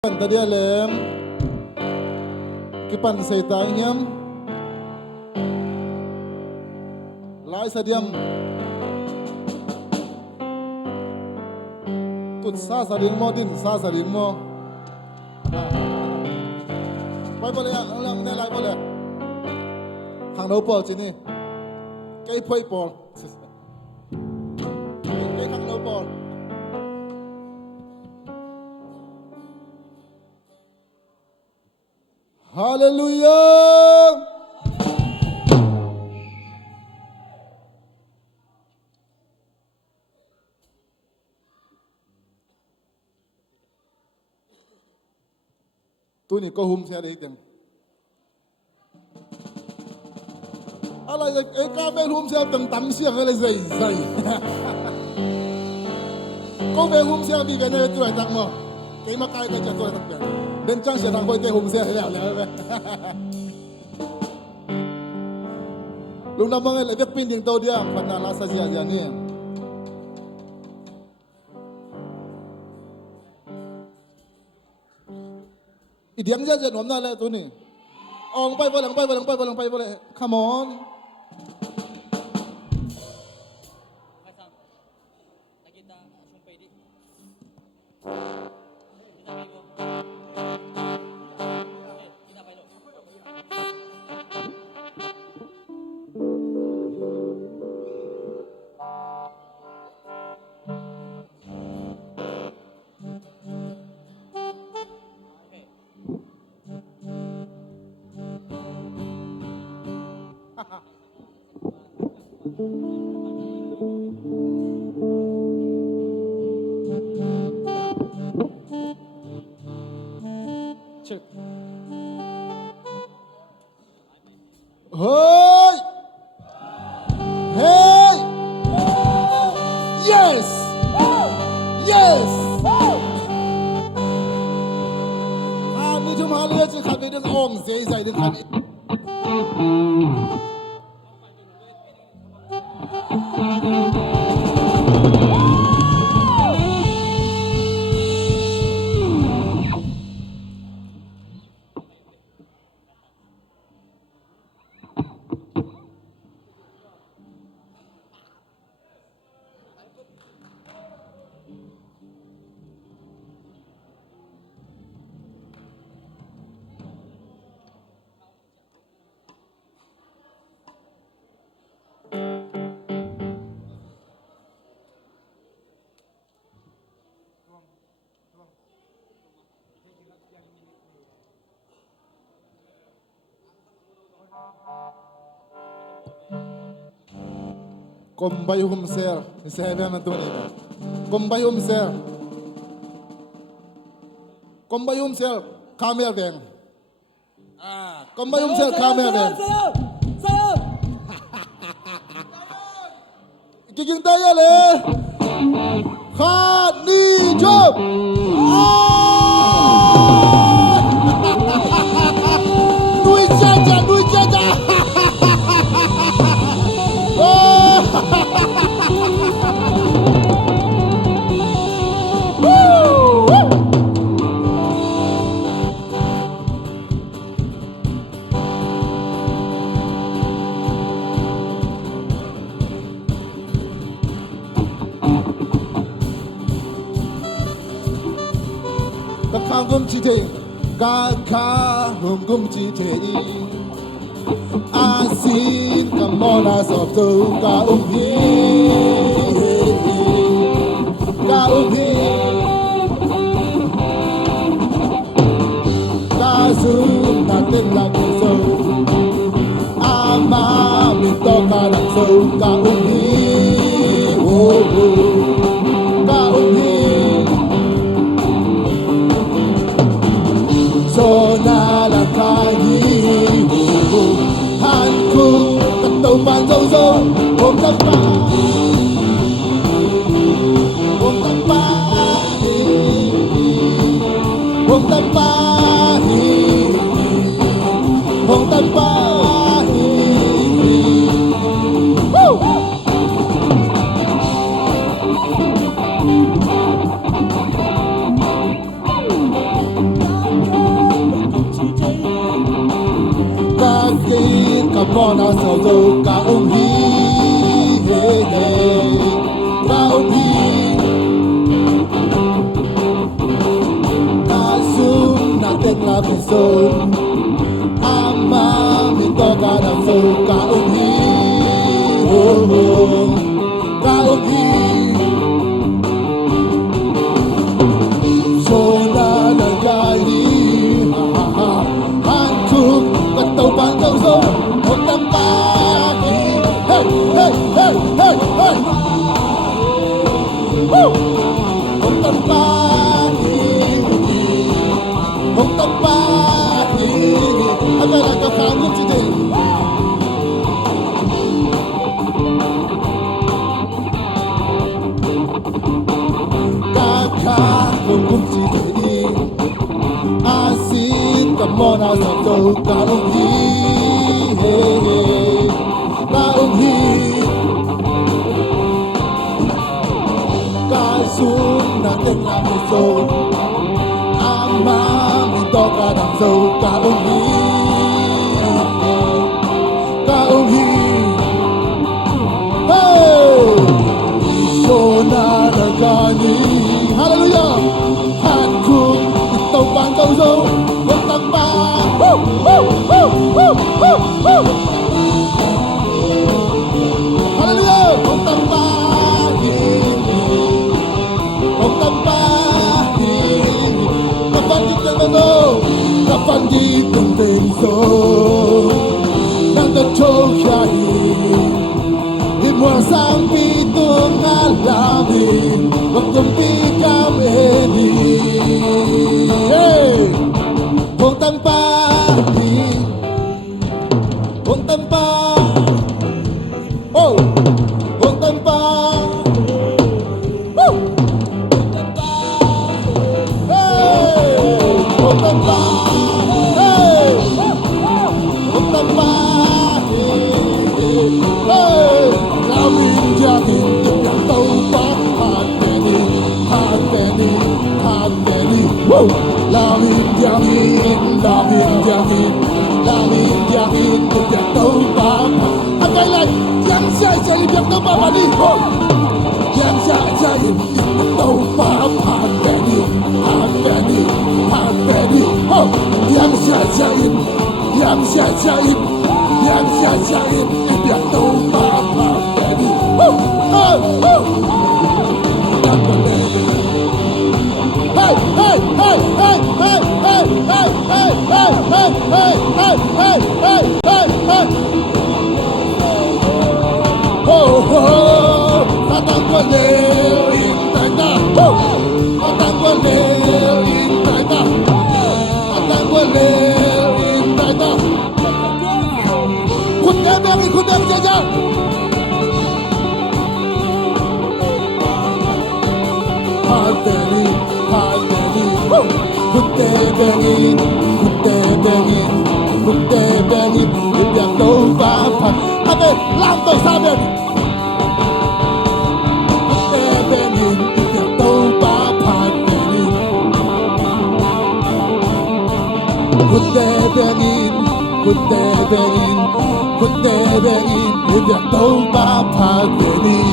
Pan tadi alem, kipan saya tanyam, lai sadiam, tut sa sadin mo din sa sadin mo. Pai boleh lang ne lai boleh, hang no pol sini, kay poi pol, kay hang no pol. Hallelujah. Tu ni kau hum saya deh tem. Alai kau hum saya tam siang alai zai. Kau hum saya di mana tu ada tak mo? Kau makai kerja tu ada tak ber. Dan jangan sedang boleh kau hum saya le. Lu namanya lebih pinjing tahu dia pada lasa saja ni. Idiang saja nomna le tu ni. Ong pai boleh. Come on. Check. Hey! Hey! Yes! Yes! Ni cuma hal aja kami dengan orang saya dengan kami. Kombai humser, saya memang tu ni. Kombai humser, kamera veng. Kombai humser, kamera veng. Kicing tayar le. Khani job. Duit jaja. Gum chi te ka gum chi te asin kamona sob to ka hi ka su na ten la so ama mi to ka na so ka hi ka hi Sona la kai Han ku tất tàu bàn dâu dâu Hôm tất ba Hôm tất ba Hôm tất ba Hôm tất ba Woo! xin cảm ơn đã sầu dâu cả ông hi cả ông hi cả zoom na tên là biển sơn ama mình to cả đằng sâu cả ông hi cả ông hi Sona na gali hantuk katau pantau so otam pagi hey hey hey hey hey otam pagi apa nak kau kamu today kakak hukum today asin kamona sa to kaung hi kasun na tên là mi so ama mi to ka dang so kaung hi hey so na gani hallelujah han kun tàu ban câu dâu một tầng ba hallelujah một tầng ba kapan di tengah kapan di penting so nang tercoyai Imua sampi tu ngalami Waktumpi kami hey Kung tanpa Kung tanpa Oh Kung tanpa Oh hey Kung tanpa hey Kung tanpa hey Lamin jamin yang tau pak hati Woo! Lamin jamin yang tau pak Akai lai yang saya jadi yang tau pak ni Yang saya jadi yang tau pak hati Yang saya jadi yang tau pak Hey, hey, hey, hey, hey, hey, hey, hey, hey, hey, hey, hey, hey, hey, hey, hey. Oh, oh, tatang ko leo intay na. Tatang ko leo intay na. Tatang ko leo intay na. Kundem saja. Hardeni, Kutte bengin, Biar tau bapak Abe, lambai saben Kutte bengin, biar tau bapak bengin Kutte bengin, biar tau bapak bengin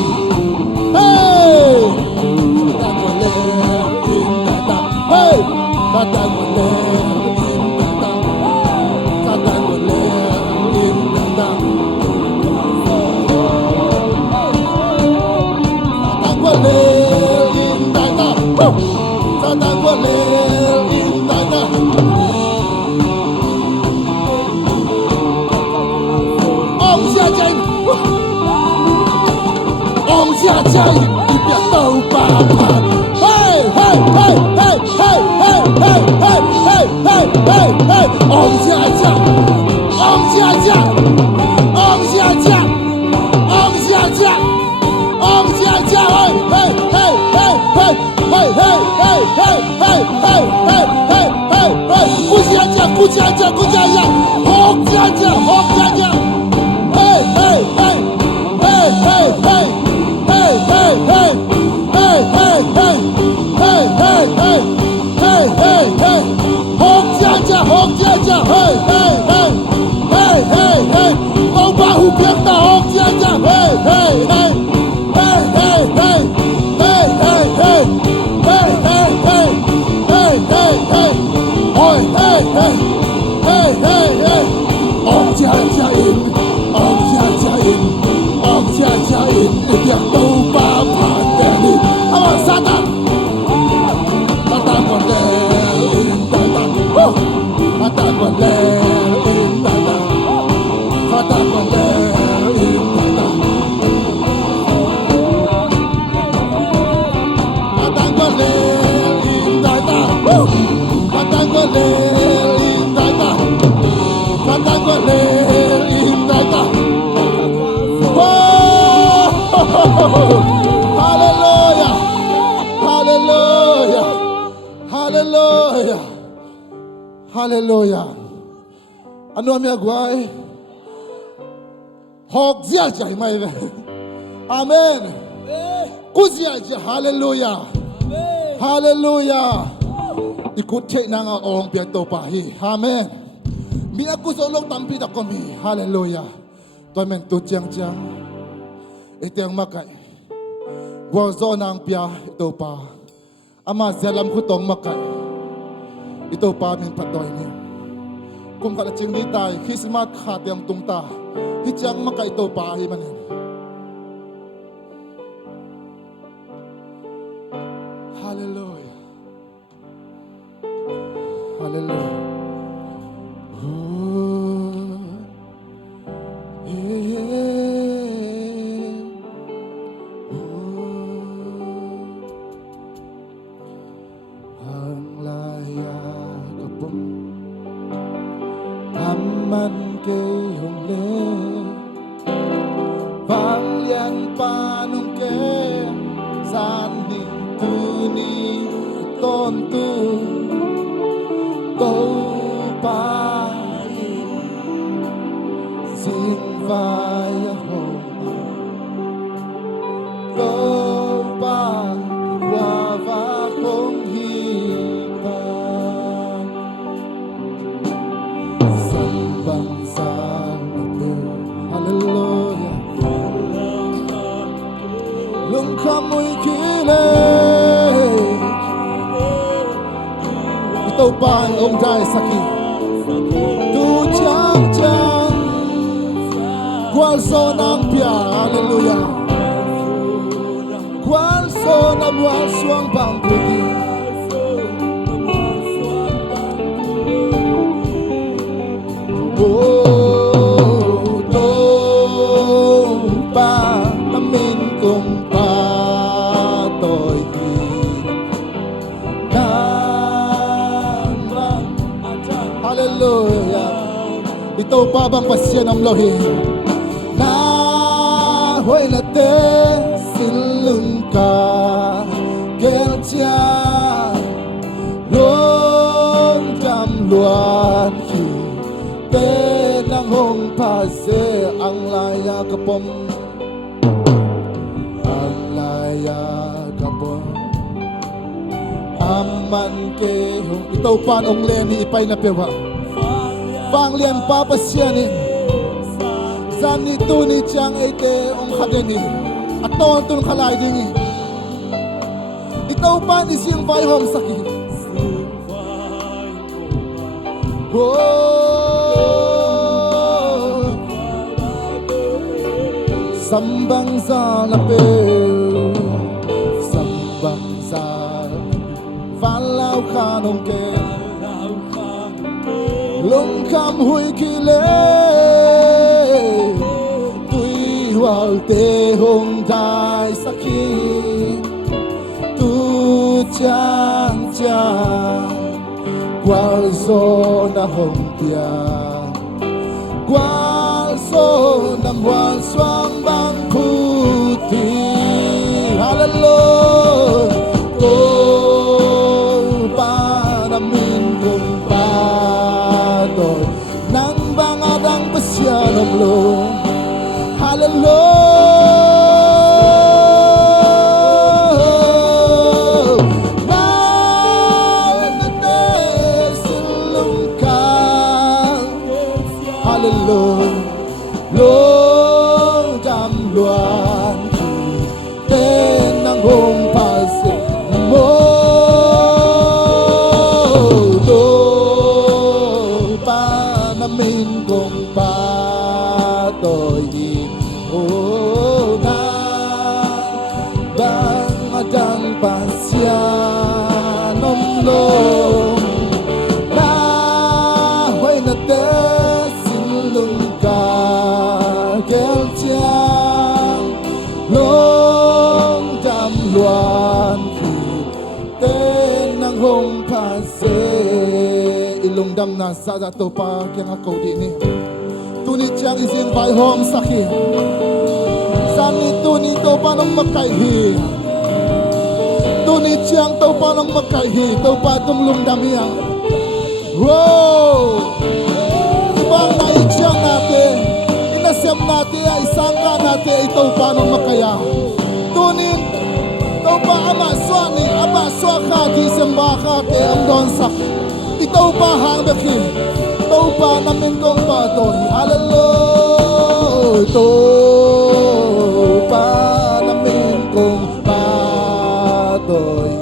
Hey! Hey! Kadang boleh indah, kadang boleh indah, kadang boleh indah, kadang boleh indah. Om Jai, biar tahu papa. Hey, hey, hey, hey, hey, hey, hey, hey, hey, hey, hey, hey. Om Jai, Om Jai, Om Jai, Om Jai, Om Jai. Hey, hey, hey, hey, hey, hey, hey, hey, hey, hey, hey, hey, hey, hey. Kujaja. Om Jai. Hey, hey, hey, hey, hey, hey. Hey, hey, hey, hey, hey, hey, hey, hey, hey, hey, hey, hey, Hok Jaja, hey, hey, hey, hey, hey. hey, ôi hey, hey, hey, hey, hey. Ông cha cha in, ông cha cha in, ông cha cha in, việc đâu ba phản đề đi. Ông Satan, Satan còn đề in Satan, Satan còn đề in Satan, Satan còn đề in Satan, Satan còn đề in Satan, Satan còn đề in Satan, Satan còn đề in Satan. Hallelujah, Hallelujah, Hallelujah, Hallelujah. Ano ang miyagway? Hog siya siya may. Amen. Kusiya siya. Hallelujah. Hallelujah. Ikutek na nga ong piyato pahi. Amen. Mina kusolong tampi na kami. Hallelujah. Amen. Tutyang tiyang. Ito ang makay. Wazo na ang piya. Ito pa. Ama zalam ko tong makay. Ito pa min patoy niya. Kung kalaching di tayo, hismat hati ang tungta. Hityang makay ito pa himanin. Hallelujah. Hallelujah. Man kay hong le Vang lian panong ke San ni tu ni ton tu Câu pa Xin vai hồng Câu pa Qua va không hi Hallelujah. Lung kamoy kilig Ito pa ang ongay sakit Tu chang chang Kwalso ng piya Hallelujah. Kwalso na mwalso ang bangkuti Hallelujah. Ito pa bang pasya ng lohi na hoy na te silung ka kelcha long jam luan ki te nang hong pase ang laya kapom ang laya kapom aman ke hong ito pa ang leni ipay na pewa Vang lian papasya ni San ni tu ni chang ite ong kadeni Aton tun kalay dingi Ito pa ni siyang vai hong sakit Sambang sa lapel Sambang sa Valaw kanong ke Lung kam hui kile Tui wal te hong dai sakit Tu chang chang Kwal so na hong pia Kwal so na mwal swang bang puti Hallelujah. Oh para min kong nang bangadang pasya ng lo Hallelujah. Bawat na silong ka Hallelujah. Long jam luan ten ang hong pasya mo namin kung patuloy na bang adang pasyanom long na huwag na desilong kageltiang long dam luan ng hong pase ilong dam na sa dato pa kaya nga kau di ni tunit siyang isin by home saki sani tunit to pa nang makaihi tunit siyang to pa nang makaihi to pa tumlong dam yang wow ibang naik siyang natin inasyam natin ay sangka natin ito pa nang makaya tunit ito pa ama swaka di sembaka te ang donsak ito pa hang beki ito pa namin kong patoy alalo ito pa namin kong patoy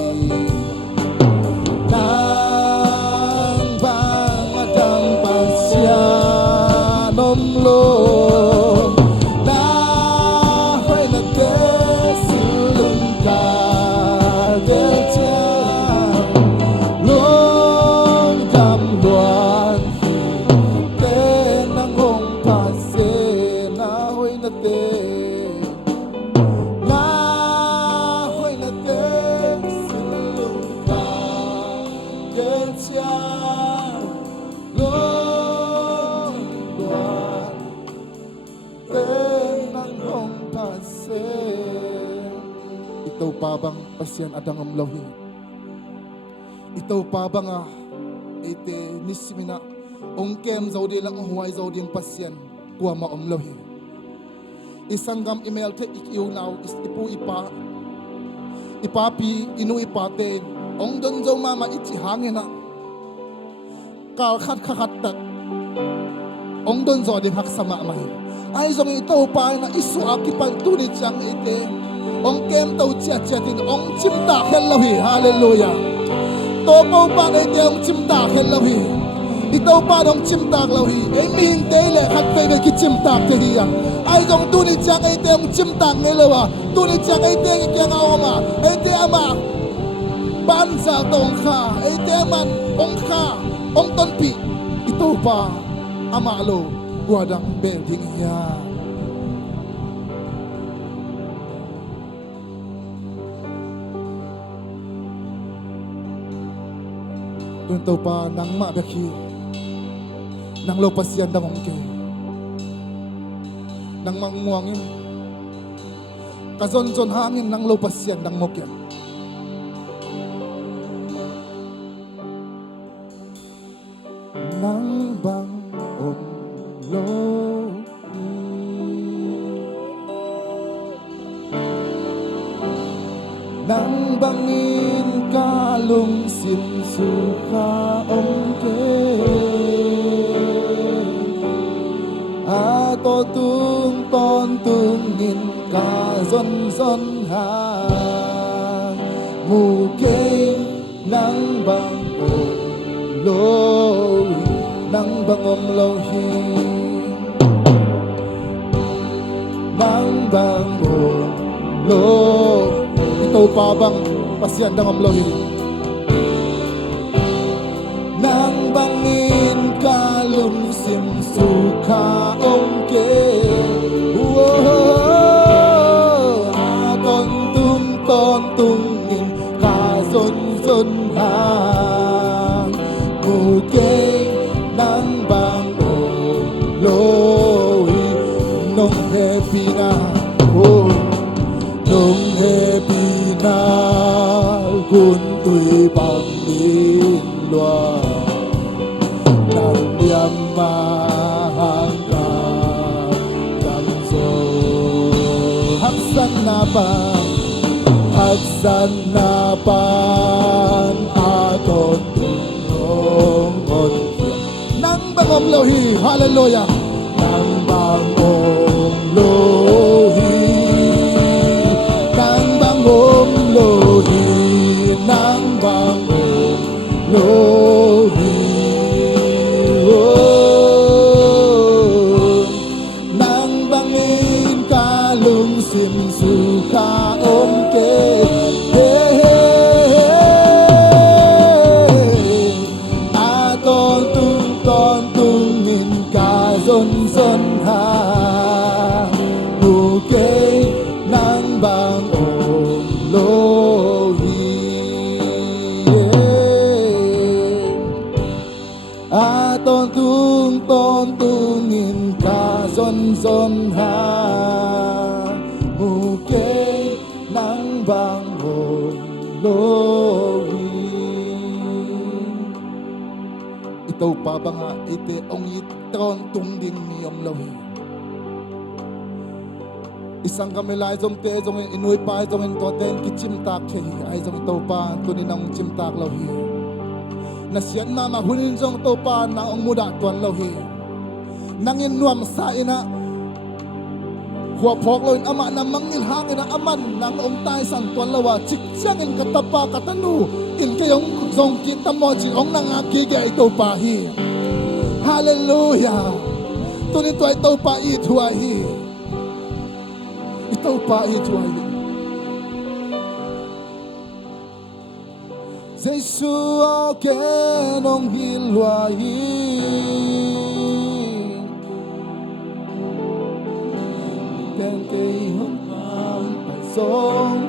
nang bangadang pasyanom lo ito pa bang pasyan adang amlawi ito pa bang ite nismina ongkem zaudi lang huwai zaudi ang pasyan kuwa maamlawi isanggam email te ikiw now istipu ipapi inu ipate ong don zaw mama iti hangin na kalkat kakatat ong don zaw din haksama may ay zong ito pa na isu akipan tunit siyang ite ong kem tau chia tin ong chimta khellawi hallelujah to po pa ngai te ong chimta khellawi ito pa dong chimta khellawi ai min te le khat pe be ki chimta te hi yang ai dong tu ni chang ai te ong chimta ngai lewa tu ni chang ai te ki kyang ama ai te ama ban sa tong kha ai te man ong kha ong ton pi ito pa ama lo guadang building ya tunto pa nang mabaki nang lopasyan damong ke nang manguangin kazon-zon hangin nang lopasyan nang mokya nang bang lo nang bangin kalung simsuka ongke ato tung ton tungin ka zon ha mukeng nang bangom lohi nang bangom lohi nang bangom lohi ito pa bang pasyan dangom lohi nang bangin kalum sim suka ongke ton tungin kazon hang muke nang bangom lohi nong happy na nong happy na kun tui bang min loa mahangka kamso haksan na pan aton tunong nang bangom lohi hallelujah nang bangom lohi nang bangom lohi nang bangom lohi ha Bukay ng bagong lohi Aton tungtungin ka son ha Bukay ng bagong lohi Ito pa ba nga iti ang itron tungging niyong lawi Isang kami lai som te som inuy pa som in toten ki chimtak ke ai som ito pa tunin ang chimtak lawi Nasyan na mahunin som ito pa na ang muda tuan lawi Nangin nuam sa ina Hua pok loin ama na mangilhangin na aman Nang tay san tuan lawa Chiksyangin katapa katanu In kayong zong kita mo Chikong nangakigay ito pa hi Hallelujah Tunin to ito pa ituwa hi Ito pa ituwa hi Jesu o kenong hilwa hi Kay hong pang pasong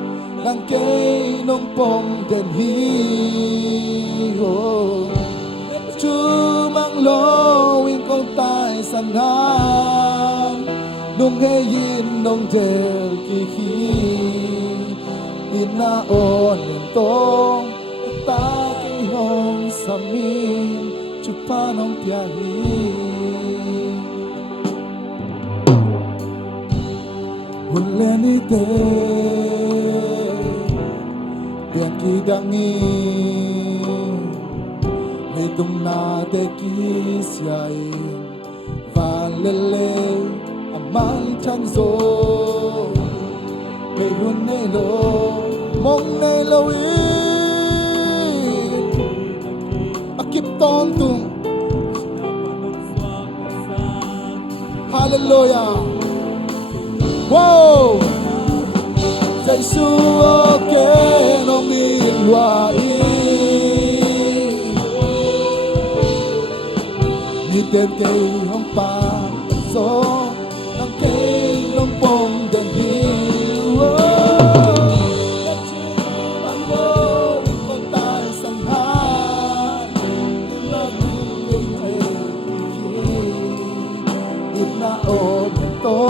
Nang kay nong pong denhi Chumang lowin kong tay sanhan Nung hayin nong del kihi Inaon nitong Ta kay hong samin Chupanong piyahin Hulenite Bian kidangin Nitong nate kisyain Valele Amang chanzo May hunelo Mong nailawin Akip tontung Hallelujah Wow! Jesu o kenong ilwai Niten kay hong pagpaso Ang kay nong pong danhi Ang lowin ko tayo sanghan Nagulong ay kikik Itnaon ito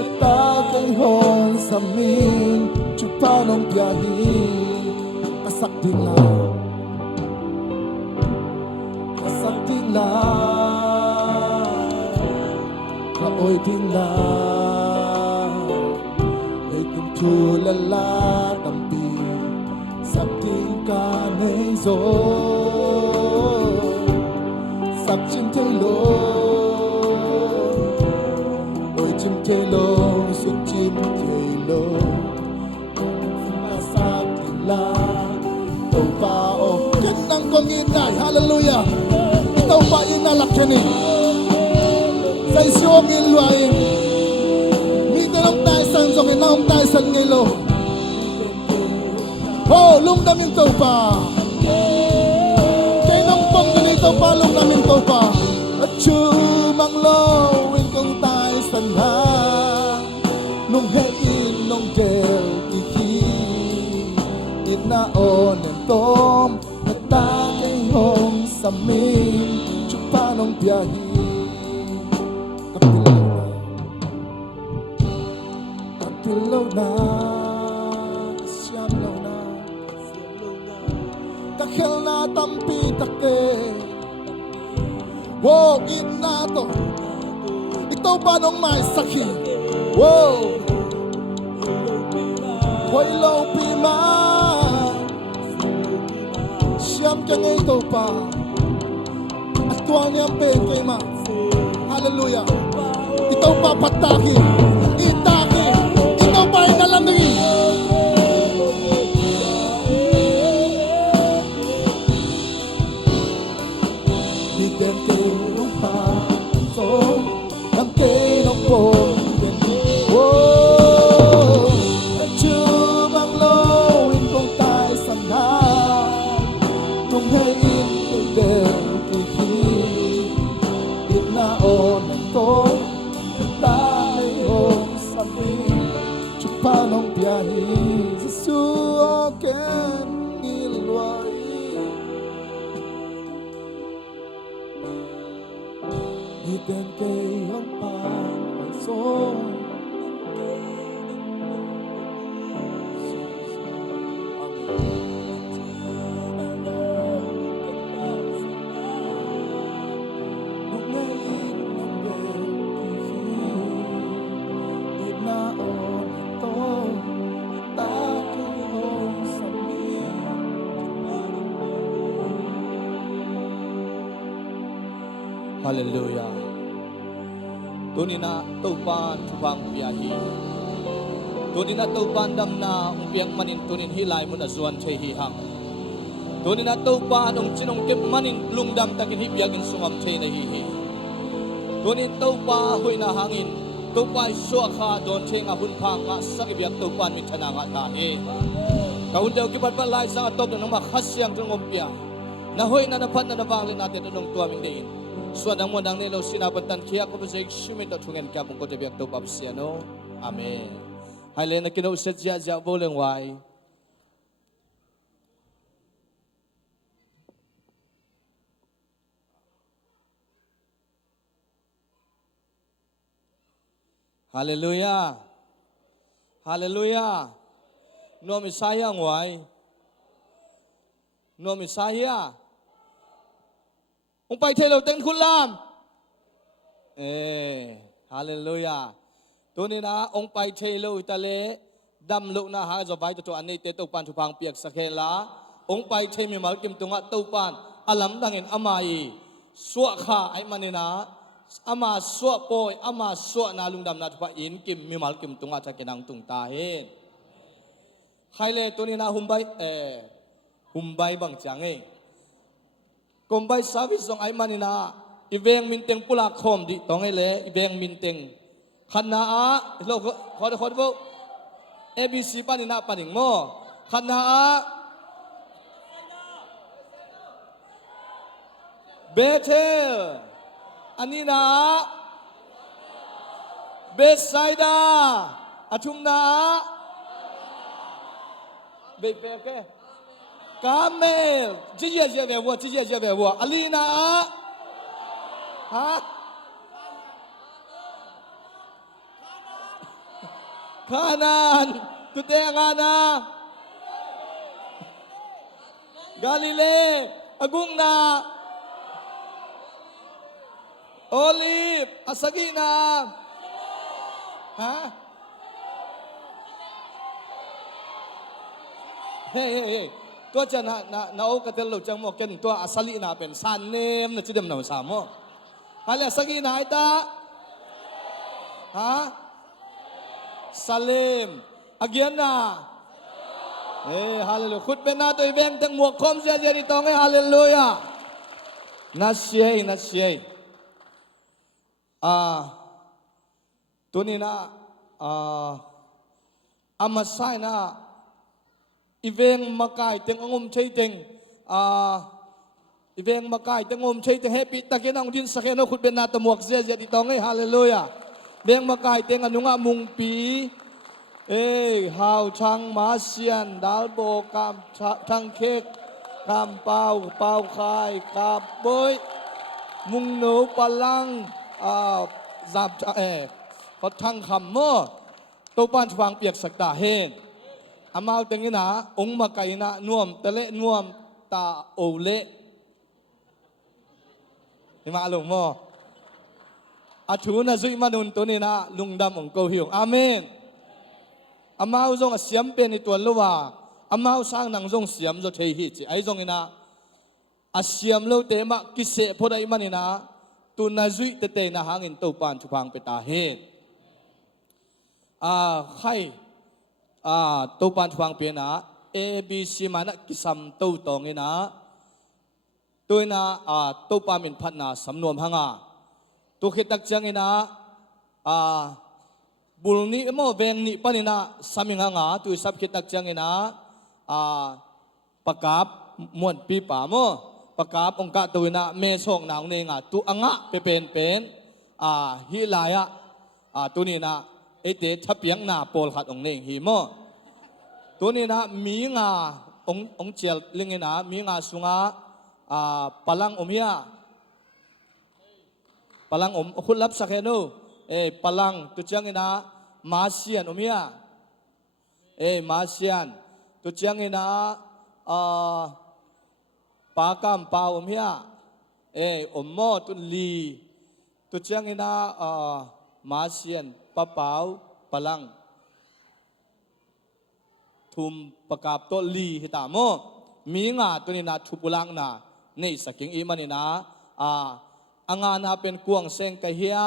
Tatagay hon sa min Chupanong biyahe Kasakting lang Kasakting lang Kaoy ting lang Itong tulala Tampi Sakting kanay zo Sakchim taylo Chim Taylor, so Chim Taylor Masak nila Ito pa o Kinang konginay, hallelujah Ito pa inalak yan eh Sa isyong ilway Minganong tayo san so kinahong tayo san ngilo Oh, lungdamin ito pa Kay nang pong ganito pa lungdamin ito pa At chumang lowin kong tayo sanhan Nung hain nung del kiki Inaon ng tom Natakay hong samin Chupanong biyahe Kapilaw na Siyamlaw na Kakhel na tampi take Wow, inato Ito ba nung may sakit? Wow! Hoy low pima Siyam ka nga ito pa Aktual niyang kay ma Hallelujah Ito pa pataki Itaki Ito pa inalamri Bigyan kayo pa So Ang kinong pong Oh, at chumang lowin kong tayo sanhan Nung hain ko del kiki Itnaon ng to panong piahi sesuoken ngilwai Iten kay ang pagpasong Hallelujah. Tunina taupan tupang piahi. Tunina taupan dam na umpiang manin tunin hilay mo na zuan te hihang. Tunina taupan ung cinong kip manin lungdam takin hibiagin sungam te na hihi. Tunin taupa huy na hangin. Taupay suaka don te nga hunpang nga sakibiak taupan mitana nga tahi. Kaundaw kipat palay sa atop na makasyang tunong umpia. Nahoy na napan na nabangin natin tunong tuaming diin. Suadang modang nilo sinabantan kiya ko sa iksumit at hungen ka mong kotebiak to papsiano. Amen. Haile na kinauset siya boleng wai. Hallelujah. Hallelujah. No Messiah wai. No Messiah. Ung pai thelo ten khulam. Hallelujah. Tunina ung pai thelo itale dam lu na ha zo vai to anei te to pan thu pang piak sakhela. Ung pai the mi mal kim tunga to pan alam dangin amai. Suwa kha ai manina ama suwa poi ama suwa na lungdam na thupa in kim mi mal kim tunga cha kenang tung ta hen. Khaile tunina humbai bang change. Kumbay service song ay manina ibeng minteng pula khom di tongele ibeng minteng khana lo khod bo ABC panina paning mo khana Bethel anina Bethsaida atumna Bethel Kamel, jijia be wo, Alina, ha? Kanan, tutengana, Galile, Agungna, Olive, Asagina, ha? Hey. ตัวจะนาโอกาเตลเราจังโมเกนตัวอาศัยนาเป็นสันเนมนะจิเดมนาสามโมอะไรสักอีน่าตาฮะซาเลมอาเกียนนาฮาเลลูยาขุดเป็นนาตัวเองตั้งหมวกคมเสียเจริตองฮาเลลูยานัชเชยตัวนี้นะอามาไซนะอีเวงมาไก่เต็งองมใช้เต็งอีเวงมาไก่เต็งองมใช้เต็งเฮปิตะเกียนองดินสักเนขุดเป็นนาตมวกเสียดิตองฮาเลลูยาเวงมาไก่เต็งอนุงะมุงปีฮาวชังมาเซียนดาลโบกามชังเค้กกามเปาคายกาบโบยมุงหนูปลังจับพอทังคำโม่ตัวปานชวางเปียกสักตาเฮนอามาตึงนี่นะองค์มาไก่นะนวมตะเละนวมตาโอเละเห็นมาหลวงพ่ออาชูนะซุยมานุนตัวนี้นะลุงดำองค์เกาหิวอาเมนอามาอุจงเสียมเป็นในตัวลูกว่าอามาสร้างหนังจงเสียมจะเทหิจิไอจงนี่นะอาเสียมเราเตมะกิเสพอได้มันนี่นะตัวนาซุยเตนะหาเงินตัวปานชุพังไปตาเฮใครตัวปานฟังเปียนะ ABC มานะกิสัมตัวตองนะตัวนะตัวปามินพัฒนาสำนวนพังตัวคิดตักจังนะบุญนี้มั่วเวงนี้ปานินะสามิงตัวสับคิดตักจังนะประกาศมวนปีป่ามั่วประกาศองค์การตัวนะเมษงนางเนงตัวอ่างเป็นฮิลายะตัวนี้นะ ไอเตะทับยังหน้าโปลขัดองเน่งหิมอตัวนี้นะมีงาองเจียลเรื่องนี้นะมีงาสุงาพลังอมเฮียพลังอมคุณรับสักแค่นู้พลังตุจังนี้นะมาเซียนอมเฮียมาเซียนตุจังนี้นะปากามปาอมเฮียอมโมตุลีตุจังนี้นะมาเซียนปะเปาพลังทุมประกาศตัวลีฮิตาโมมีงาตัวนี้นะทุบุลังนะนี่สกิงอีมันนี่นะอังานาเป็นกวงเซงกะเฮีย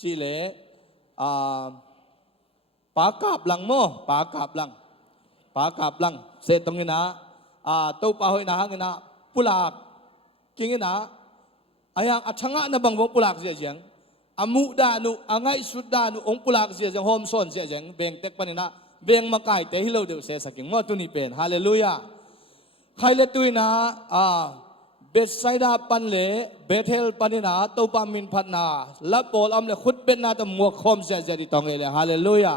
จีเลปากาบลังโมปากาบลังเสตรงนี้นะตัวปาหอยนะฮังนะปุลากกิงนะอายังอัชงะนะบังวงปุลากเสียจังอามุดานุอังไงสุดานุองปุลากเสียจังโฮมซอนเสียจังเบงเต็กปานี่นะเบียงมาไก่แต่ฮิโลเดียวเสียสักกิ่งมอตุนี่เป็นฮาเลลูยาใครเลตุยนะเบสไซดาปันเลเบเทลปันินาตัวปามินพัดนาละโปลอมเลขุดเป็นนาตะมัวคอมเสียจะดิตองเอเลฮาเลลูยา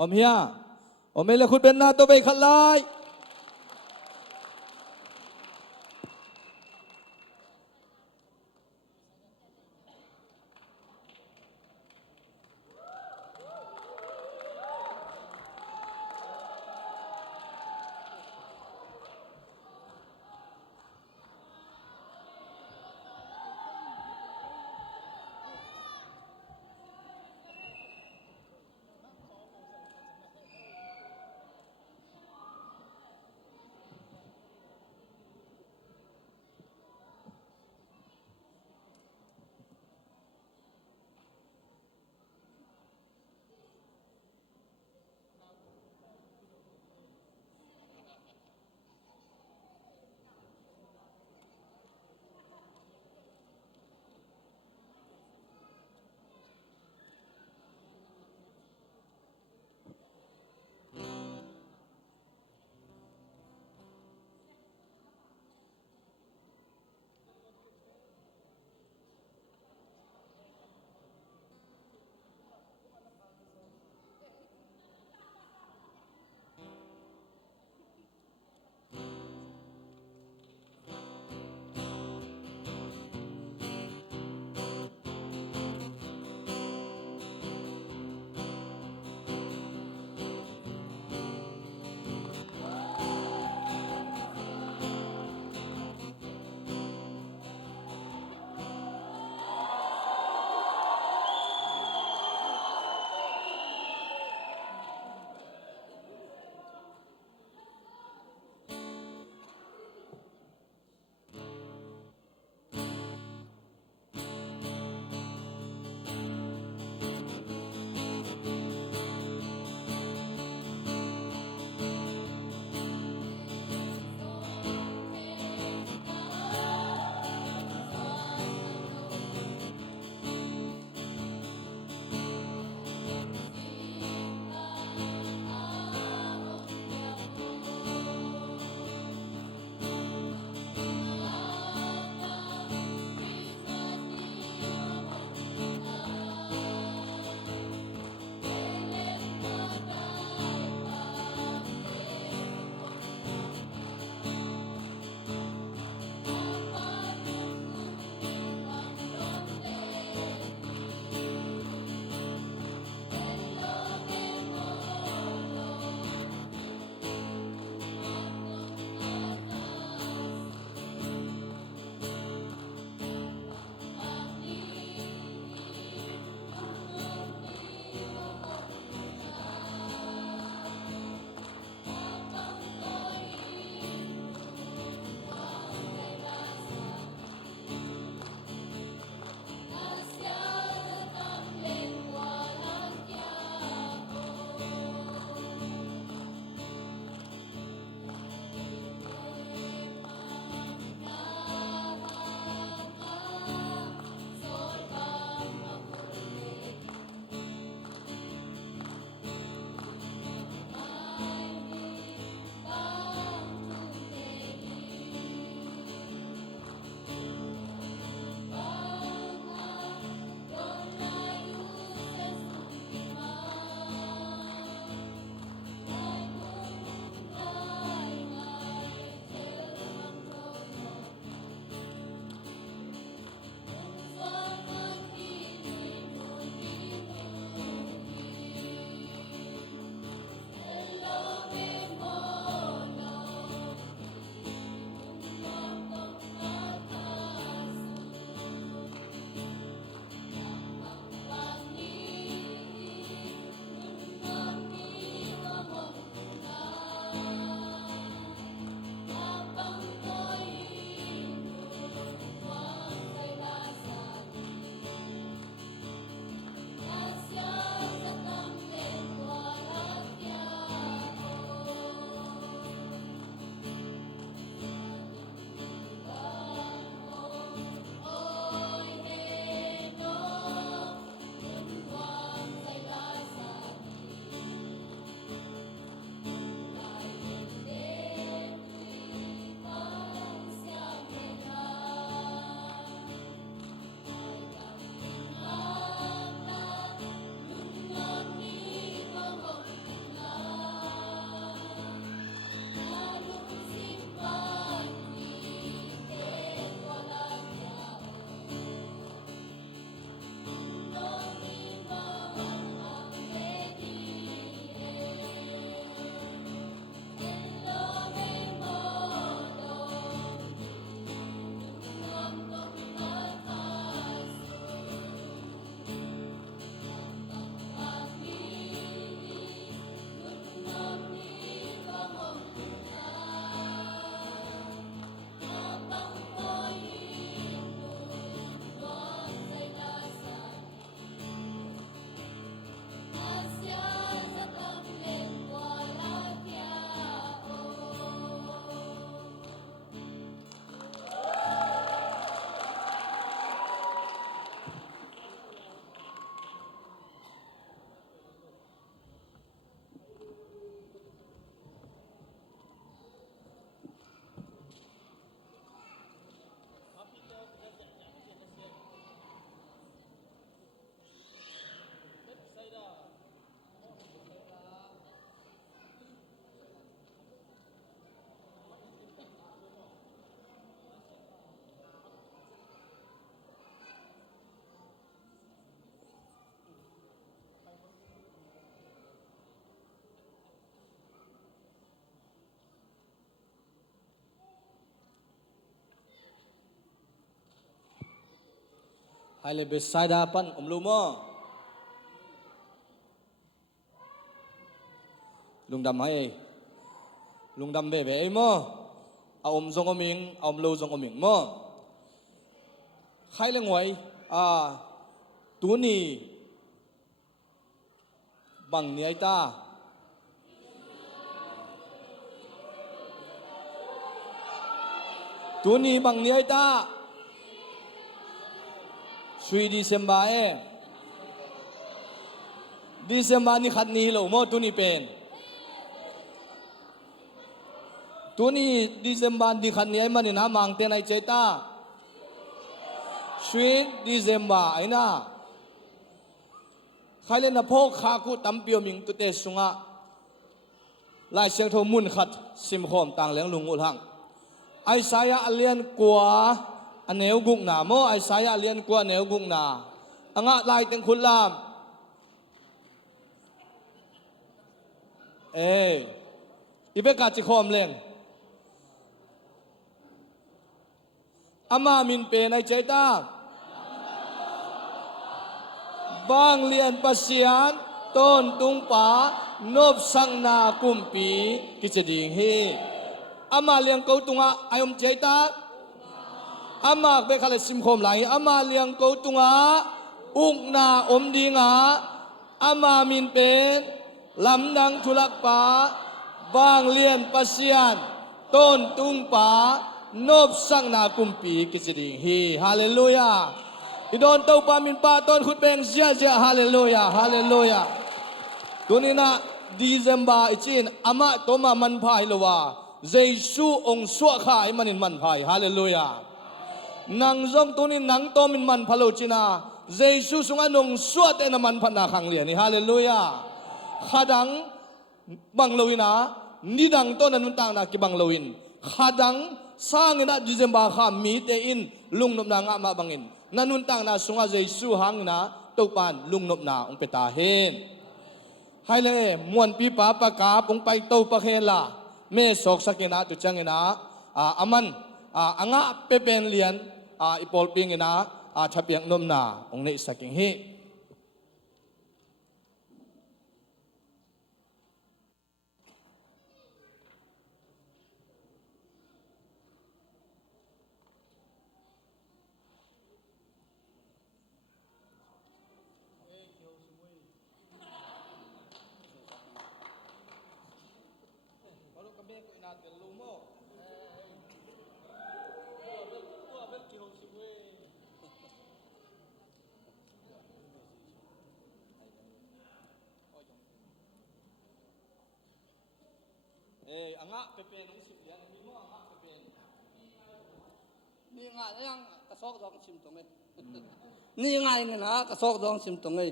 อมเฮียอมเอเลขุดเป็นนาตัวไปขัดไล ให้เลยเบสไซดาปันลูโมลุงดำให้ลุงดำเบเบไอ้โมเอาจงอมิงเอาลูจงอมิงโมใครเลี้ยงไว้ตัวนี้บังเนียตาตัวนี้บังเนียตา3 Disember Disember นี่ขัดนี้โลโมตัวนี้เป็นตัวนี้ Disember ดีขัดนี้ไอ้มันนี่นะมังเตนไอเจตา3 Disember ไอ้น่ะใครเล่นนะพกขากูตั้มเปียวมิงตุเตสุงะลายเสียงโทมุนขัดซิมโคมต่างเลี้ยงลุงอุลังไอสายะเลียนกัวอันเนวกุกนาโมไอสายะเลียนกัวเนวกุกนาอังะลายเต็งคุณลามอีเบกาจิโคมเลี้ยงอามามินเปในใจตาบางเลียนปัสยานต้นตุงป่านบสังนากุมปีกิจดิ่งเฮอามาเลียงเกาตุงะไออมใจตาอามาเบคาเลสิมคมไหลอามาเลียงเกาตุงะอุกนาอมดิงะอามามินเป็นลำดังทุลักป่าบางเลียนปัสยานต้นตุงป่านบสังนากุมปีกิจดิ่งเฮฮาเลลูยาอีโดนเต้าปามินปาตอนขุดเบงเสียเสียฮาเลลูยาฮาเลลูยาตัวนี้นะDecember อีจินอามาตัวมามันพายละว่าเยซูองค์สวะข้าไอ้มันมันพายฮาเลลูยานังจงตัวนี้นังตัวมันพะโลจินาเยซูสุงอันองสวะเตนมันพันนาขังเลียนี่ฮาเลลูยาขาดังบังโลวินะนิดังตัวนั้นมันต่างนะกิบังโลวินขาดังสร้างนะDecemberข้ามีเตอินลุงนบนางะมาบังอินนันุนต่างนาสุงาเยซูหังนะตุปานลุงนบนาองเปตาเฮนให้เลยมวนปีป้าปากาปงไปเต้าปะเฮล่ะเมสอกสักนะตุจังนะอามันอ่างะเปเป็นเลียนอีปอลปิงนะทับยังนมนาองเนสักเฮอ่างะเปเป็นองสิบเลียนมีมั้งอ่างะเปเป็นนี่ง่ายยังกระซอกดองชิมตรงนี้นี่ง่ายเนี่ยนะกระซอกดองชิมตรงนี้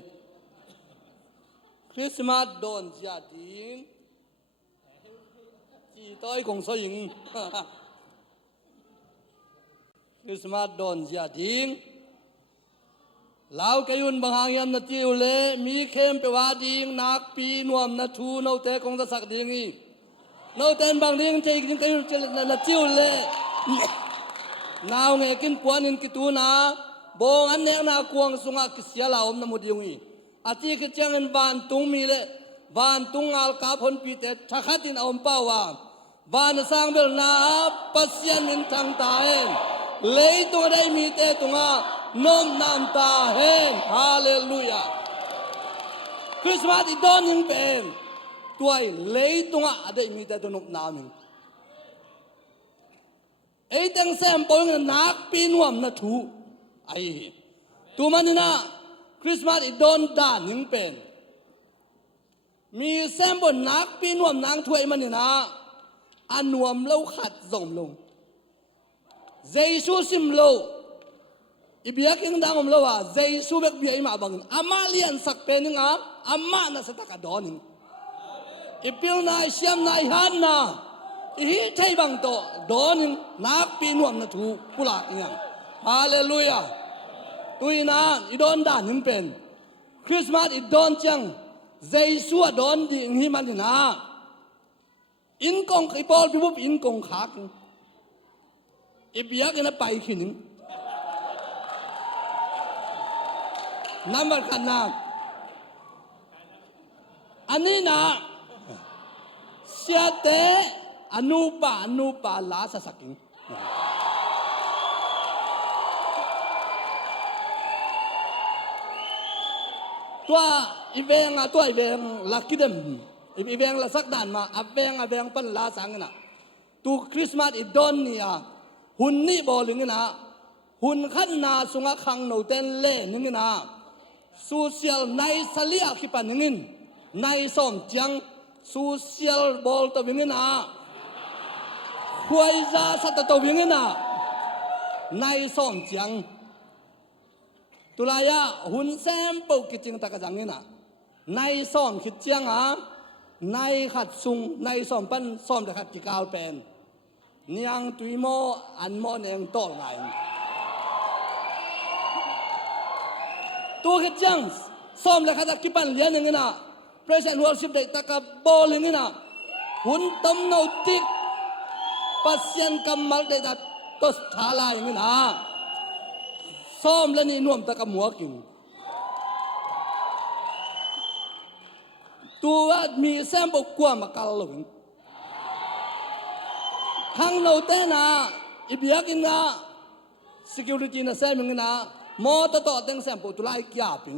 คริสต์มาสโดนจะดิ้งจีต้อยคงสยิงคริสต์มาสโดนจะดิ้งลาวกยุนบางหางยามนาจิวเล่มีเข้มไปว่าดิ้งนักปีนวมนาทูนเอาแต่คงจะสักดิ้งอีนเอาแต่บางดิ้งใจกินกยุนจะนาจิวเล่นาวเงกินปวนินกิตูนาบงอันเนนากวงสุงากิเสียลาวมนมุดยงอีอาทิกิจังอันบานตุงมีเลบานตุงอัลกาพนปีเตทักดินอมป้าวาบานสร้างเบลนาปัสยันนินทางตาเองเลยตัวได้มีเตตุงานมนามตาเองฮาเลลูยาคริสต์มาสอีดอนยังเป็นตัวเลยตัวได้มีเตตุนมนามิงไอ้ตั้งแซมปอยนักปีนวมนะทูไอ้ตัวมันนี่นะคริสต์มาสอีดอนด่านยังเป็นมีแซมบนนักปีนวมนางถวยมันนี่นะอันนวมเล่าขัดส่งลงเจซูซิมโลอีเบียกิงดังอมโลว่าเจซูเบกเบียมาบังอามาเลียนสักเป็นงามอามานะสตักดอนิงอีพิลนายเชียมนายฮันนะอีใช่บางโตโดนนักปีนวมนะถูกกุหลาบเนี่ยฮาเลลูยาตุยนานอีโดนด่านหินเป็นคริสต์มาสอีโดนจังเจสัวโดนดิ่งหิมันนะอินกงไอปอลพี่บุ๊บอินกงขากอีเบียกันนะไปขึ้น น้ำมันขันน้ำอันนี้นะเสียเตอนุปาลาสสักิงตัวอีเวงตัวอีเวงลักกิดมอีเวงละสักด่านมาอเวงปันลาสังนะตัวคริสต์มาสอีดอนนี่อ่ะหุ่นนี่บอลงนะหุ่นขันนาสุงขังโนเตนเล่นึงนะโซเชียลในสลีอาคิปันนึงในสมจังโซเชียลบอลตัวนึงนะควยซาสัตตัวนึงนะในสมจังตุลายาหุ่นแซมปูกิจิงตะกจังนี่นะในสมคิดจังอ่ะในขัดซุงในสมปันสมตะขัดกิกาวเป็นเนียงตุยโมอันโมเนียงโตไงตัวคิดจังสมตะขัดกิปันเลียนนี่นะ present worship day ตะกับโบลนี่นะหุ่นต้มโนติกปัสยันกำมัลได้ตัดตัวทาลายนี่นะซ้อมแล้วนี่น่วมตะกับหัวกิ่งตัวมีแซมบกกว่ามากัลลงข้างเราเต้นะอีเบียกินนะ security นะแซมมึงนะมอตต่อเต็งแซมปุตุไลกี้ยาปิง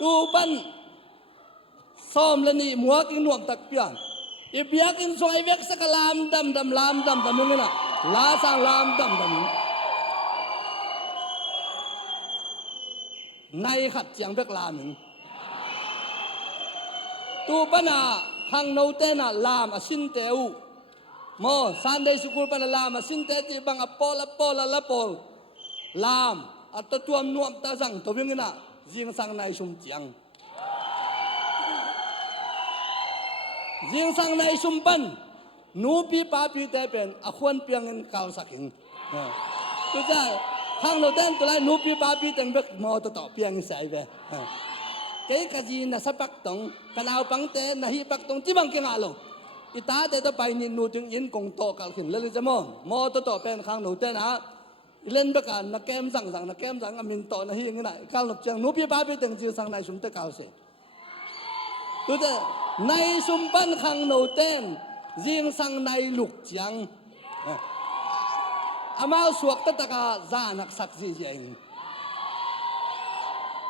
ตูปันซ้อมแล้วนี่หัวกินน่วมตะเปียนอีเบียกินซอยเวกสักลามดำลามดำมึงนะลาสังลามดำในขัดเจียงเบกลาหนึ่งตูปนาขังโนเตนะลามอสินเตวโมซันเดย์สกุลปนาลามอสินเตติบังอปอละปอลลามอัตตัวมนวมตาสังตัววิ่งนะยิงสังในชุมเจียงยิงสังในชุมปันนูปีปาปีเตเป็นอควรเปียงเงินเก่าสักหิงตัวใจข้างเราเต้นตัวไรนูปีปาปีเต็งเบกมอต่อเพียงใส่เวเก๋กจีน่ะสับปักตงกันเอาปังเต้นน่ะฮีปักตงที่บังเกงอาโลอีตาเตตไปนินนูจึงยินกงโตกัลขึ้นแล้วจะมอต่อเป็นข้างเราเต้นนะเล่นเบกันนักแก้มสั่งนักแก้มสั่งอามินโตน่ะฮีงี้น่ะข้างเราเจียงนูปีปาปีเต็งจีสั่งในสุมเตกัลเสตัวเต้ในสุมปันข้างเราเต้นยิงสั่งในลูกเจียงอามาสวกตะตะกาจานักสักจีเจง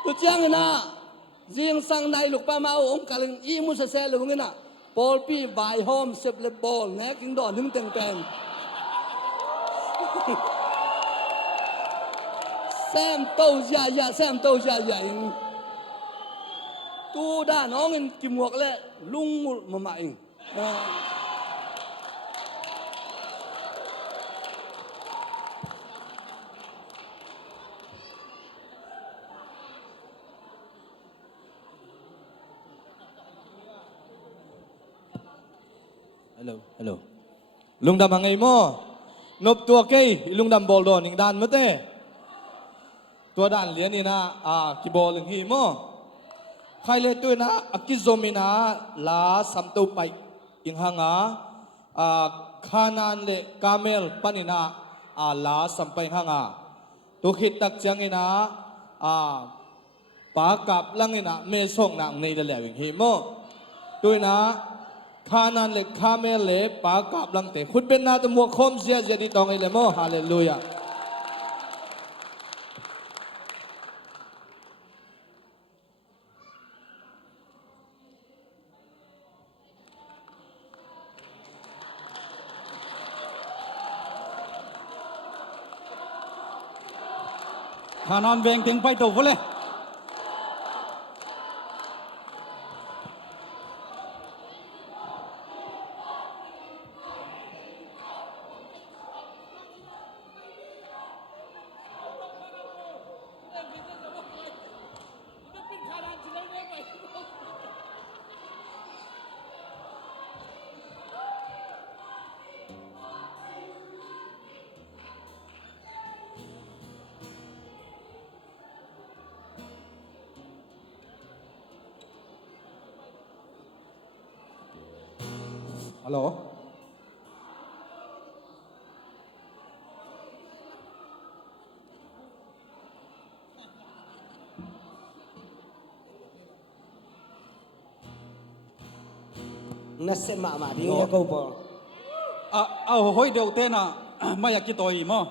ตุเจียงนะจิงสังในลูกป้ามาองค์กาลิงอีมุสเซลงนะปอลปีบายโฮมเซปเลบอลแนกิงดอนนึงเต็งเป็นแซมโตยาแซมโตยาอิงตูด้าน้องอินกิมวกและลุงมาอิงฮัลโหลลุงดำหางไงโม่นบตัวเกยลุงดำบอลโดนยิงด้านมั้ยเต้ตัวด้านเลี้ยนี่นะกีบอลหนึ่งฮีโม่ใครเล่นตัวนะอากิโซมินะลาสัมตูไปยิงหางคานานเล่กาเมลปานินะลาสัมไปหางตัวขิดตักจังไงนะปากับลังไงนะเมส่งนะในเดลวิงฮีโม่ตัวนะคานันเล็กคาเมลเล็กปากกับลังเตะคุณเป็นนาตมัวคมเสียเจดีตองไอเลโมฮาเลลูยาขานอนเวงถึงไปตัวเลย ฮัลโหล นัสมามาดีก็พอ เอาห้อยเดียวเต้นอ่ะไม่อยากกินตัวอีมั้ง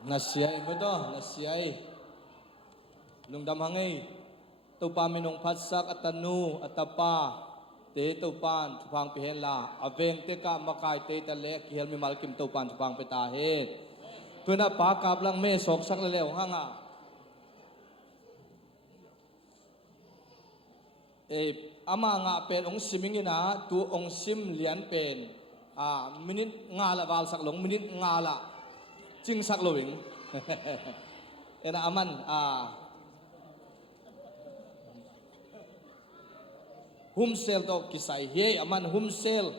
Nasiyay mo to, nasiyay. Nung damhangay, tupa minong patsak at tanu at tapa, te tupan tupang pihen la, aveng te ka makay te tale kihel mi malkim tupan tupang petahit. Tuna pa kablang me sok sak lelew hanga. Ama nga pen ong simingin na tu ong sim lian pen minit nga la val sak long minit nga la ching sak lowing ena aman hum sel to kisai he aman hum sel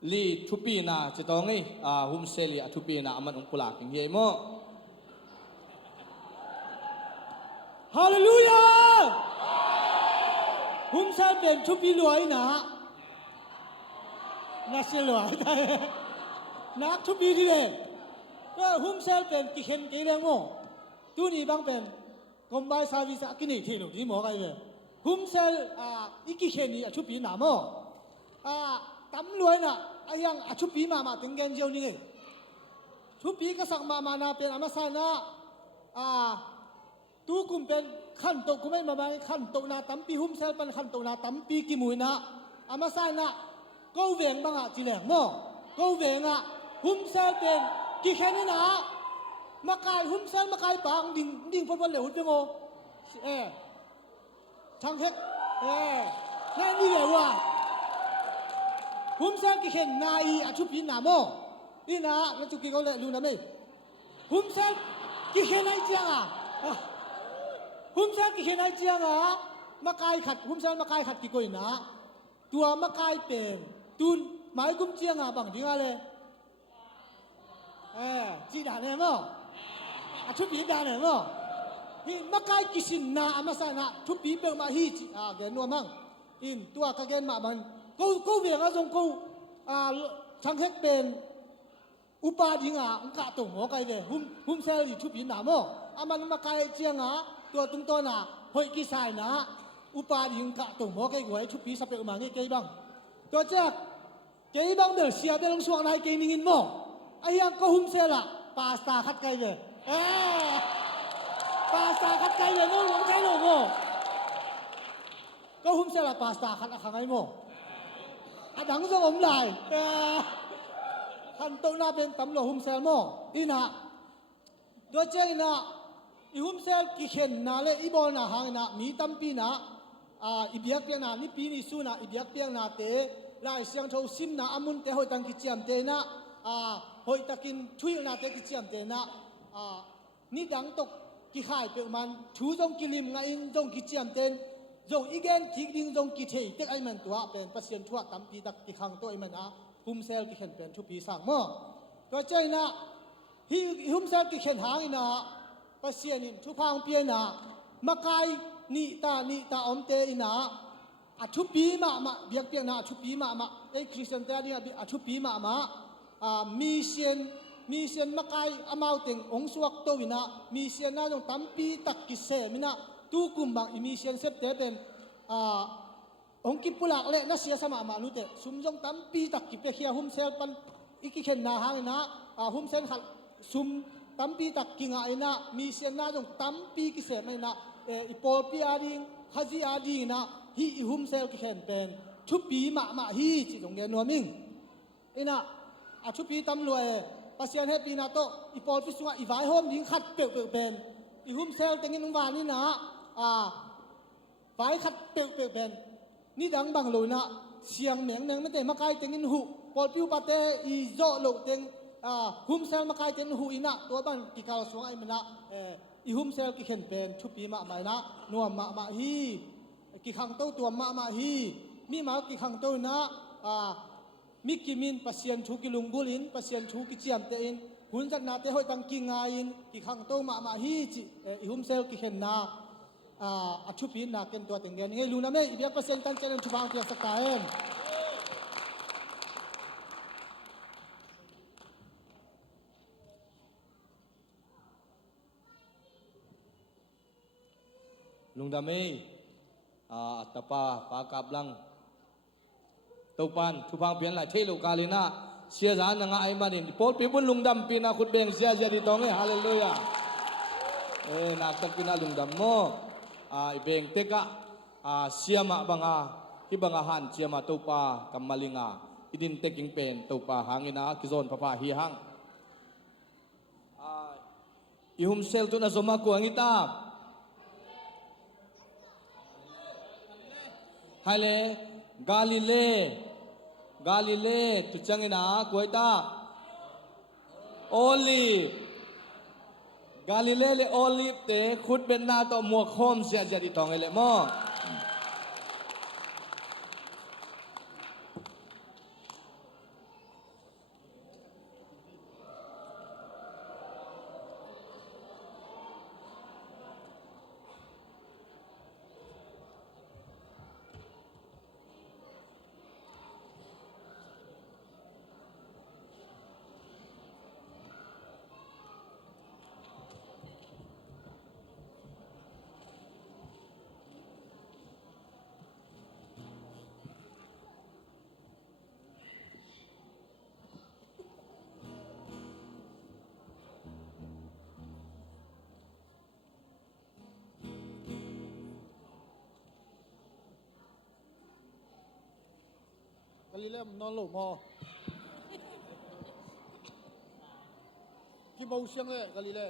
li thupi na chitongi hum sel li thupi na aman ong pula king he mo Hallelujah หุ่มเซลเป็นชุบปีลอยนะน่าเสียลอยนักชุบปีที่เด่นก็หุ่มเซลเป็นกิเข็นกี่เรื่องมั้งตัวนี้บางเป็นกรมใบซาวิสกินอีกทีหนึ่งที่หมอกันเลยหุ่มเซลอีกกิเข็นนี่ชุบปีหนามั้งตำรวจน่ะไอ้ยังชุบปีมาถึงแกนเจียวนี่ไงชุบปีก็สั่งมานาเป็นอามาซานะตู้กุมเป็นขันโตกุมไม่มาบางขันโตนาตั้มปีหุ่มเซลเป็นขันโตนาตั้มปีกิมุยนะอามาไซนะก็เวียงบางจีแหลงมั้งก็เวียงหุ่มเซลเป็นกี่แค่นี้นะมากายหุ่มเซลมากายบางดิ่งพลเหลวเป็นโง่ช่างเฮกแค่นี้เลยว่าหุ่มเซลกี่แค่นายชุบปีหนามั้งนี่นะแล้วจุกี้เขาเลยรู้นะไม่หุ่มเซลกี่แค่ไหนจังหุ่มเซลกี่เห็นไอ้เจียงมากายขัดหุ่มเซลมากายขัดกี่คนนะตัวมากายเป็นตุนหมายกุมเจียงบางทีอะไรจีด่าเนี่ยมั้งชุบปีด่าเนี่ยมั้งฮิมากายกิสินนาอามาสานะชุบปีเป็นมาฮีเกนัวมั้งอินตัวกะเกนมาบันกูเวียงจงกูช่างเฮกเป็นอุปาดิงอุกาตงหัวไก่เลยหุ่มเซลอยู่ชุบปีหนามั้งอามันมากายเจียงตัวตุ้งต้นหอยกีสายนะอุปาดิงกะตุ่มหัวไก่หวยชุบปีสเปกมาเงี้ยเกยบังตัวเจ้าเกยบังเดือดเสียเดือดลงสวงนายเกยนิงินโม่ไอ้ยังก็หุ่มเซล่ะปาสตาคัดไก่เลยปาสตาคัดไก่เลยโน่หลงใจโน่ก็หุ่มเซล่ะปาสตาคัดขังไอ้โม่ดังส่งอมลายขันโตน่าเป็นตำรวจหุ่มเซลโม่อีน่ะตัวเจ้าน่ะอีหุ่มเซลกิเข็นนาเลอีบอลนาหางนามีตั้มปีนาอีเบียกเปียงนานี่ปีนี่สู้นาอีเบียกเปียงนาเตะลายเสียงโชว์ซิมนาอามุนเตะหอยตังกิจยมเตะนะหอยตะกินช่วยนาเตะกิจยมเตะนะนี่ดังตกกิขายเปมันชูจงกิลิมงาอินจงกิจยมเตะจงอีเกนกิดิงจงกิเทเตะไอมันตัวเป็นปัสเซียนทั่วตั้มปีตักกิขังตัวไอมันหุ่มเซลกิเข็นเป็นชุบปีสั่งมั่วก็เจ้านะฮิหุ่มเซลกิเข็นหางอินะปัสเซียนินทุพังเปียนะมากายนิตาอมเตอินะชุบปีมาเบียกเปียนะชุบปีมาไอ้คริสเตียนแต่นี่ชุบปีมามีเซียนมากายอามาวติงองสวกโตวินะมีเซียนน่าจงตั้มปีตักกิเสมินะตู้กุมบังมีเซียนเซปเตเป็นองกิปุลักเละน่าเสียสมานุเตสุมจงตั้มปีตักกิเปเฮียหุ่มเซลปันอีกิเข็นนาหางนะหุ่มเซลขัดซุมตั้มปีตักกิงไอนะมีเสียนน่าจงตั้มปีกิเสไม่นะอีปอลปีอาดิงฮัจิอาดิงนะฮีหุ่มเซลกิเข็นเป็นชุบปีมาฮีจิตรงเดียนัวมิงไอนะชุบปีตำรวจปัสเซียนเฮปีนาโตอีปอลพิสุงอีไวโฮมยิงขัดเปลวเป็นอีหุ่มเซลเต็งนินวานี่นะไวขัดเปลวเป็นนี่ดังบางเลยนะเสียงเหม่งไม่แต่มาไกลเต็งนินหูปอลพิวปาเตอีโจโลเต็งหุ่มเซลมากายเต็นหูอินะตัวบ้านกิกาลสวงไอมันนะอีหุ่มเซลกิเข็นเป็นชุบปีมาไม่นะนัวมาฮีกิขังโตตัวมาฮีมีมากิขังโตนะมิกิมินปัสเซียนชูกิลุงบุลินปัสเซียนชูกิเจียมเตอินหุ่นจักนาเตหอยตังกิงาอินกิขังโตมาฮีจิอีหุ่มเซลกิเข็นนะชุบปีนาเกินตัวเต็งเดียนไงลูนะไม่อีเบียกเปอร์เซ็นต์ตันเจริญชุบางเตียงสกายลุงดามีตะปาปากาบลังตุปันทุพังเปลี่ยนหลายเทลูกาลินะ เสียจานงไอ้มานินพอลปีบุญลุงดำปีนาขุดเบงเสียจะดีตองฮาเลลูยานักตั้งปีนาลุงดำโมไอ้เบงเตกะเสียมาบังอาที่บังอาหันเสียมาตุปากำมาลิงาอิดินเตกิงเป็นตุปาหางินากิโซนพะพาฮีหังอิฮุมเซลตุนาสมากูอังอิตาไฮเลกาลิเลตุจังอินากูอิตาโอลีฟกาลิเลเลโอลีฟเตขุดเป็นนาต่อมัวคอมเสียจะดีตองเอเลมอกาลิเลมนอนหลบมอที่เบาเสียงเลยกาลิเล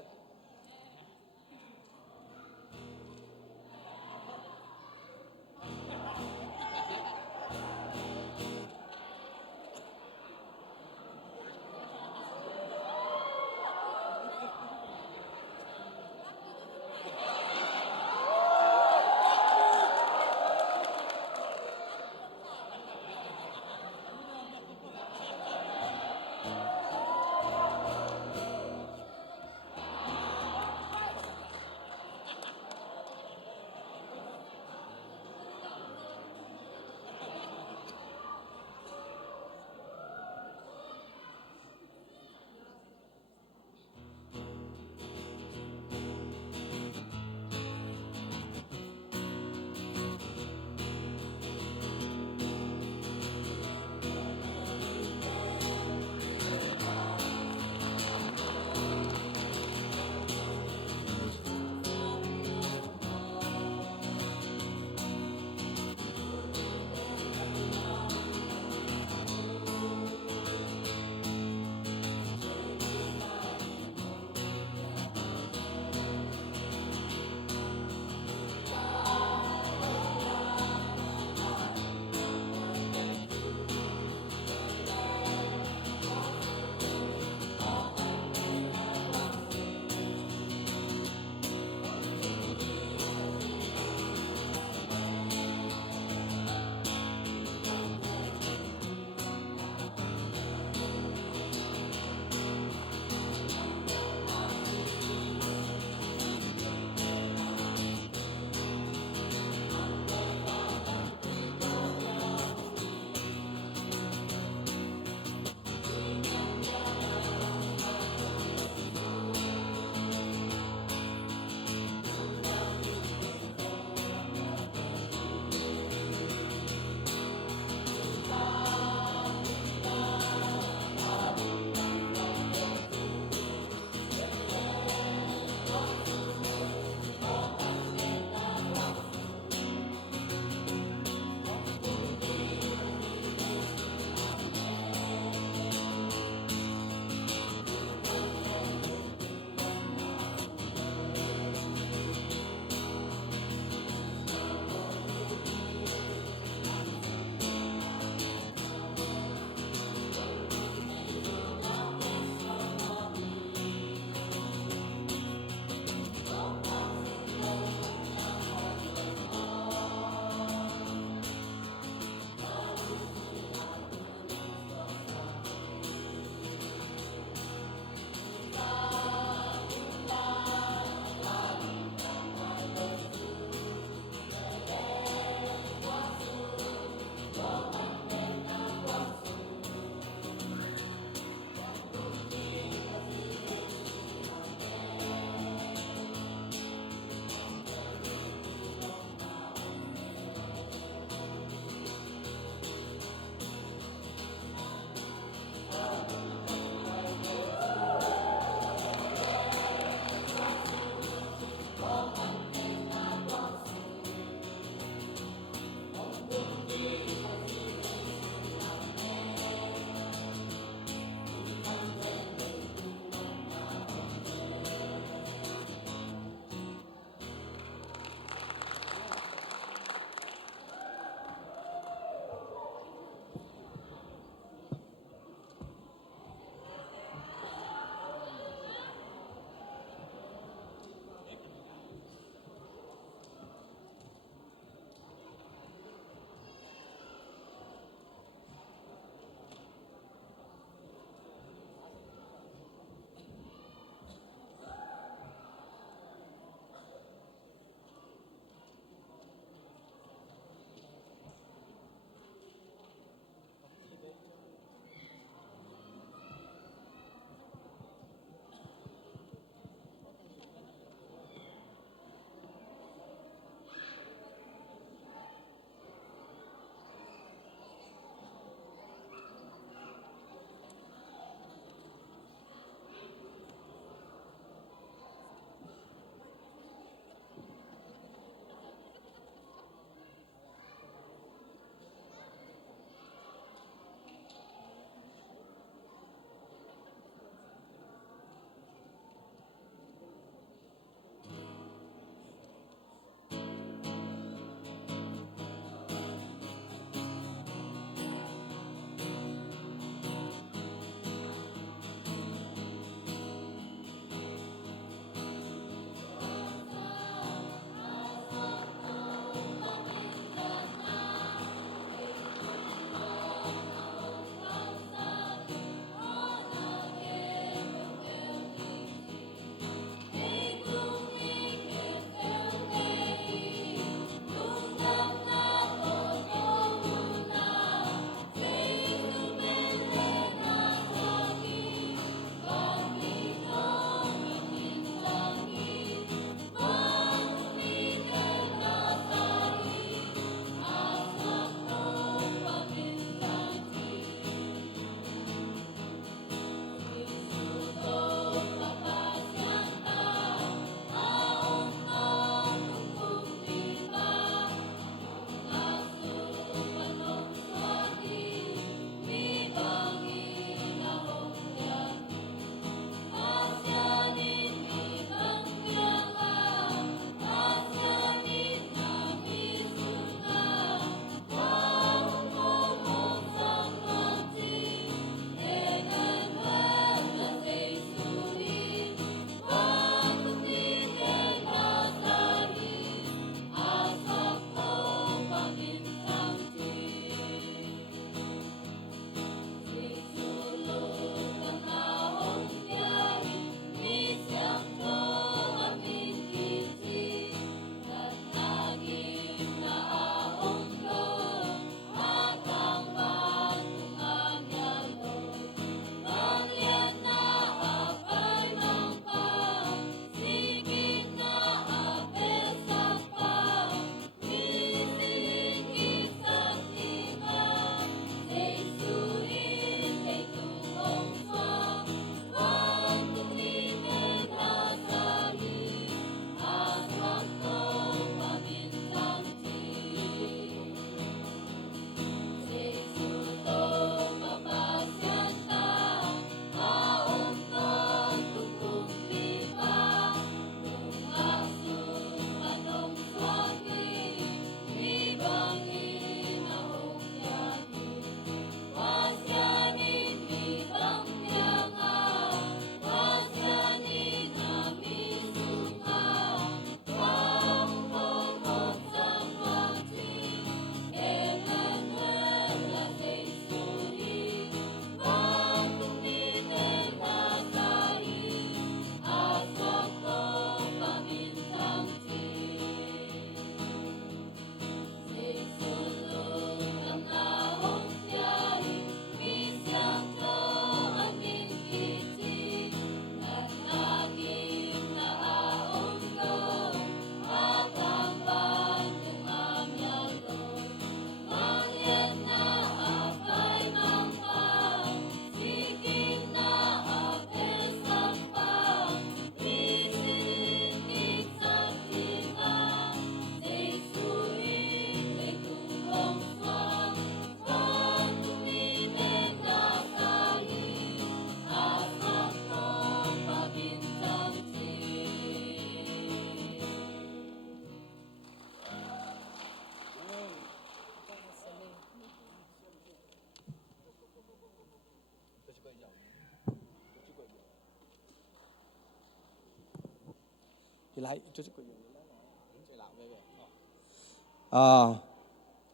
lại chút chút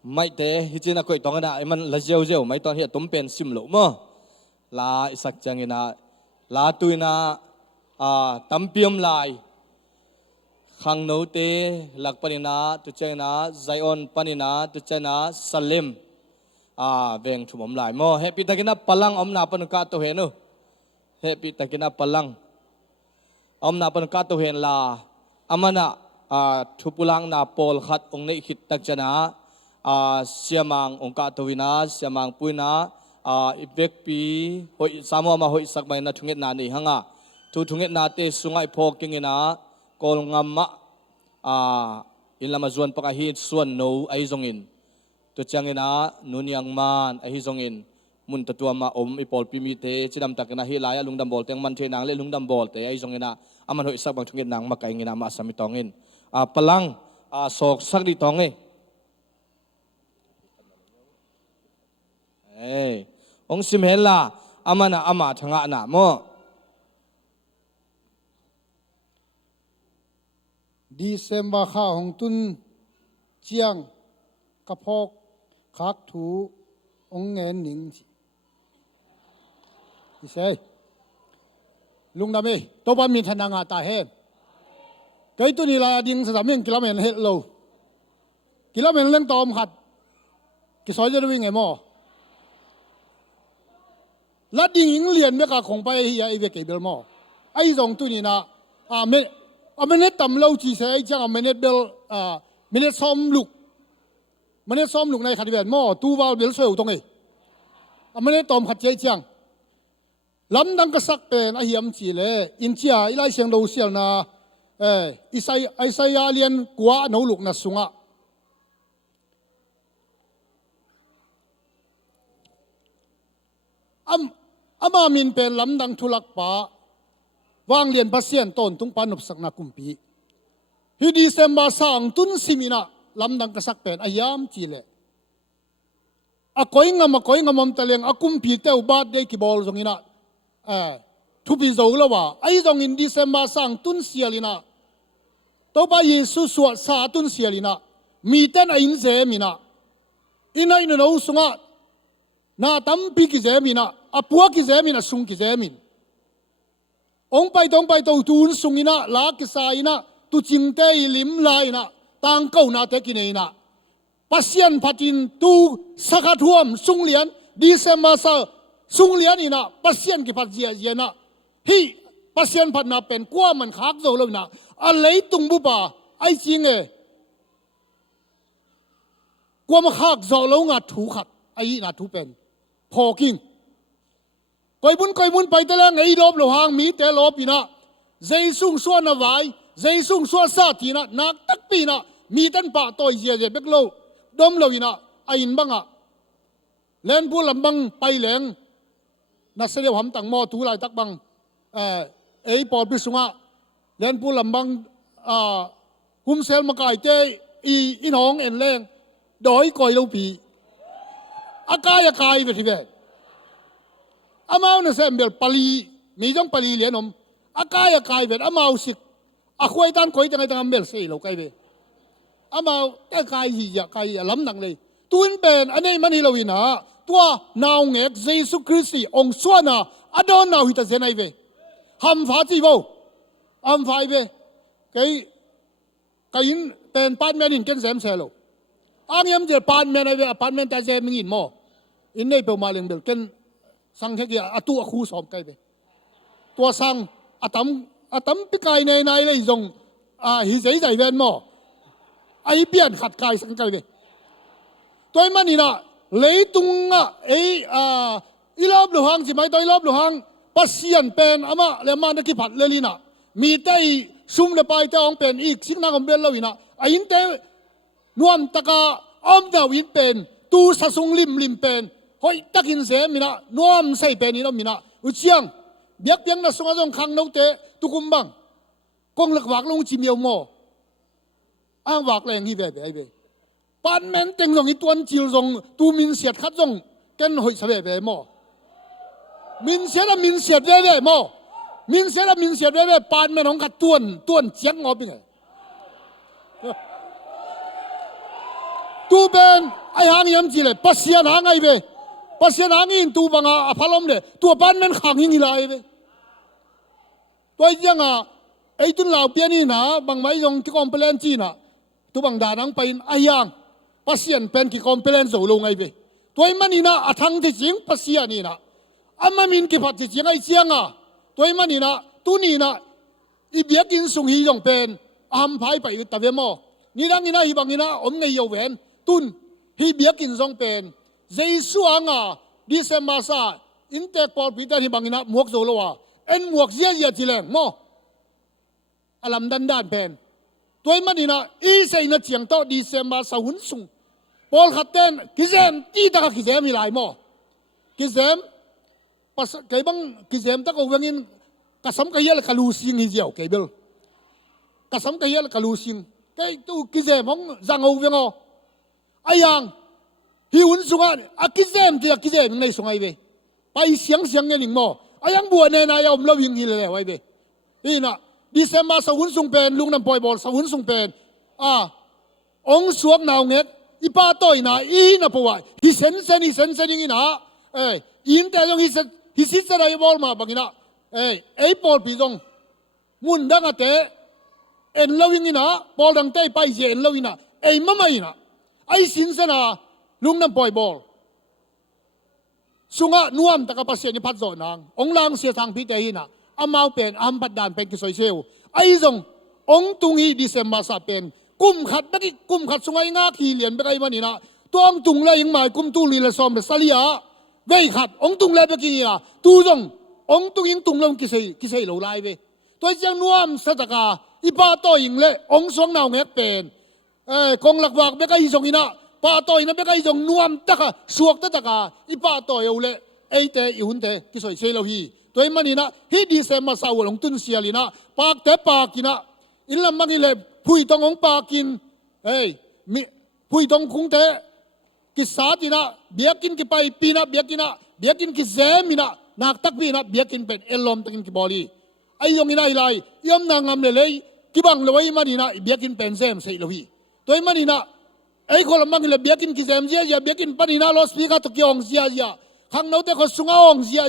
mấy thế hi chỉ là coi tông na em là giàu giàu mấy tông hiện tôm pen sim lỗ mà là sắc chẳng na là tôi na tắm piêm lại khang nô tê lạc panina tu chơi na Zion panina tu chơi na Salim veng thum om lại mo happy takina palang om na pan ka to hen no happy takina palang om na pan ka to hen la amana thupulang na pol khat ong nei khit tak chana siamang ong ka to wina siamang puina ivek pi hoi samo ma hoi sak mai na thunget na ni hanga thu thunget na te sungai phok kingina kol ngamma in lama zuan pakahin suan no ai zongin tu changina nunyang man ai zongin mun tatua ma om ipol pimi te chidam takna hi laya lungdam bol teng man the nang le lungdam bol te ai zongina aman hoi sak bang thungin nang ma kai ngina ma sami tongin palang sok sak di tonge ong sim hela amana ama thanga na mo December kha hong tun chiang kapok khak thu ong ngen ning chi sei lungname to ban min thananga ta hen kai tu ni la ding sa meng kilomen het lo kilomen leng tom khat ki soi je wing e mo la ding ing lian me ka khong pai hi ai ve ke bel mo ai zong tu ni na minute tầm lâu chỉ sẽ chẳng minute bel minute xóm lục này khát về mò tu vào bel sôi tung ấy minute tôm khát chơi chẳng lắm đang cái sắc bền ai hiểm chỉ lệ in chia ilai xiang lâu xiao na Isaiah liên quá nấu lục na sunga ama min pen lắm đang thu lắc pa wang lian pasien ton tung pan up sakna kumpi hi December sang tun simina lamdang kasak pen ayam chile a koi ngam taleng akumpi teu birthday ki bol zongina thupi zo lawa ai zong in December sang tun sialina to ba Yesu suat sa tun sialina mi ten a in ze mina inai no sunga na tampi ki ze mina apua ki ze mina sung ki ze min ông bay tàu tuôn sung ina lá cái sai ina tu chinh te lim lai na tang câu na te kinai na pasien patin tu sakat huam sung lian December sa sung lian ina pasien ki pat zia na hi pasien pat na pen kwa man khak zo lo na a lei tung bu ba ai ching e kwa ma khak zo lo nga thu khat ai na thu pen phoking coi bún bay tới là ngày lốp lô hàng mỹ té lốp pina dây sung xuân na vải dây sung xuân sa thì na nạc tắc pina mỹ tân pa tôi dè bếc lâu đom lâu pina ain băng lên bu làm băng bay lên na sẽ điều hầm tặng mò tú lại tắc băng ấy bỏ bị sung lên bu làm băng sel mà cài tê in hong en lên đói coi lâu pi akai về thì về amau na sembel pali mi jong pali lian om akai vet amau sik akhoi tan koi tang tang bel sei lo kai ve amau ta kai hi ya kai lam nang le tuin ben anei mani lo ina tua naw ngek Jesus Christ ong suana adon naw hita zenai ve ham pha chi vo am phai ve cái in ben pan men in ken zem se lo am yam je pan men ai ve pan men ta zem ngin mo in nei pe ma leng bel ken sang thế kia atu khu sòm cây về tua sang atam pi kai này lấy dùng hi giấy giải ven mò ai biển khát kai sang cây về tôi mà nina lấy tung ấy ilop lu hang chỉ mấy tôi ilop lu hang pasien pen ama le man ki phat le lina mi tai sum le pai te ong pen ik sing na ngom bel lo ina ain te nuam taka om da win pen tu sa sung lim pen hoi takin ze mina nuam sei pen ino mina uchiang biak piang na sunga jong khang no te tukumbang kong lak wak long chi miao mo ang wak leng hi ve ve pan men teng long i tuan chil jong tu min siat khat jong ken hoi sa ve mo min siat ve mo มินเสียละมินเสียเว้ปานแม่น้องกัดต้วนเจียงงอเป็นไงตูเป็นไอ้หางยำจีเลยปัสเซียนหางไงเว้ปัสเซียนหางอินตูบังอาพัลลมเลยตัวปานแม่นขังยิงอะไรเว้ตัวยังไอ้ตุนเหล่าเปียนี่นะบางไม่ยงที่คอมเพลนจีน่ะตัวบางด่านังไปไอ้ยังปัสเซียนเป็นที่คอมเพลนสูงลงไงเว้ตัวมันนี่นะอัทังที่จริงปัสเซียนี่นะอามามินกี่พัดที่จริงไอ้เจียงตัวมันนี่นะตัวนี่นะอีเบียกินสุงฮียงเป็นอามพายไปอุตตะเวมอนี่ดังนี่นะฮีบังนี่นะอมในโยเวนตุนฮีเบียกินสงเป็นเจสุอังดิเซมาซาอินเตอร์พอลปีเตอร์ฮีบังนี่นะหมวกโซโลวะเอ็นหมวกเสียจีแรงมออลัมดันเป็นตัวมันนี่นะอีเซนเจียงโตดิเซมาซาหุนสุงพอลขัดเต้นกิเซมตีตะกิเซมมีหลายมอกิเซมpas kay bang kizem ta ko wangin kasam kayel kalusing hijiao kay bel kasam kayel kalusing kay tu kizem hong zango wengo ayang hiun sunga akizem ti akizem nei sungai be pai siang nge ning mo ayang bua ne na yom lawing hi le wai be ina December sa hun sung pen lung nam poi bol sa hun sung pen ong suak naw nget ipa toy na i na powa hi sen ina in te long hi sit sa dai bol ma bangina ei pol pi dong mun dang ate en lawing ina pol dang te pai je en lawina ei mama ina ai sin sa na lung nam poi bol sunga nuam ta ka pasien ni phat zo nang ong lang sia thang pi te hina amau pen am pat dan pen ki soi seu ai zong ong tung hi December sa pen kum khat sungai nga khi lian be kai manina tong tung la ing mai kum tu li la som be salia vei khát ông tung lên kia tu dong ông tung in tung lông kisei lâu lai về tôi chẳng nuam sát cả ipa tôi in lệ ông xuống nào nghe bền con lạc vạc bé cái dòng ina pa tôi nó bé cái dòng nuam tất cả suộc tất cả ipa tôi yêu lệ ấy thế yêu hun thế kisoi sei lâu hi tôi mà nina hi đi xem mà sao ông tuân xia lina pak thế pak kina in làm mang lệ phui tông ông pak kin mi phui tông khung thế ki satina biakin ki pai pina biakin ki zemina nak tak pina biakin pet elom takin ki boli ai yong ina ilai yom na ngam le ki bang loi manina biakin pen zem sei lohi toy manina ai khol mang le biakin ki zem ya biakin panina lo speaker to kyong zia khang no te ko sunga ong zia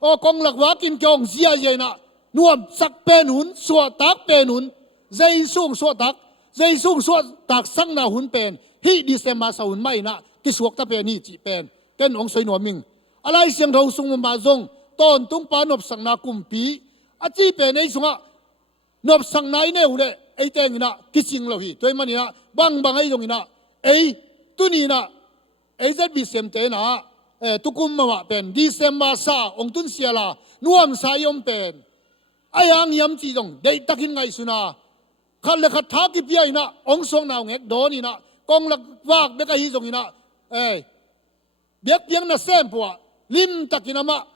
o kong lak wakin kyong zia na nuam sak pen hun so tak pen hun zai sung so tak sang na hun pen hi December sa hun mai na ki suak ta pen ni chi pen ken ong soi no ming alai siang tho sung ma zong ton tung pa nop sang na kumpi a chi pen ei sunga nop sang nai ne ule ei teng na ki sing lo hi toy mani na bang ai jong ina ei tu ni na ei zat bi sem te na tu kum ma pen December sa ong tun sia la nuam sa yom pen ayang yam chi jong dei takin ngai suna khal le khat tha ki pi na ong song naw ngek do ni na kong lak wak be ka hi jong ina biak piang na sem po lim takinama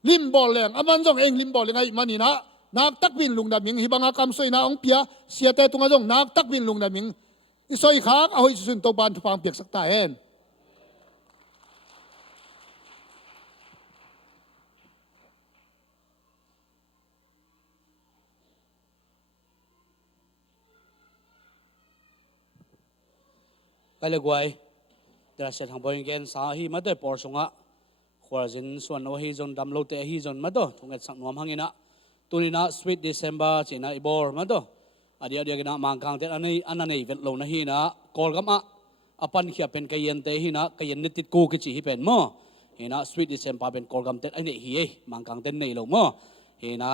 lim bol leng aman jong eng lim bol leng ai manina nak tak bin lung da ming hibanga kam soi na ong pia sia te tunga jong nak tak bin lung da ming isoi khak a hoi sun to ban pang piak sak ta hen cái lời quay để sẽ thằng boy gen sa hi mà tới por sunga khwar jin suan o hi zon dam lo te hi zon ma to thunget sang nuam hangina tunina sweet December china ibor ma to adia gina mang kang te anani vet lo na hi na kol gama apan khia pen kayen te hi na kayen nitit ko ki chi hi pen mo hi na sweet December pen kol gam te ani hi mang kang ten nei lo mo hi na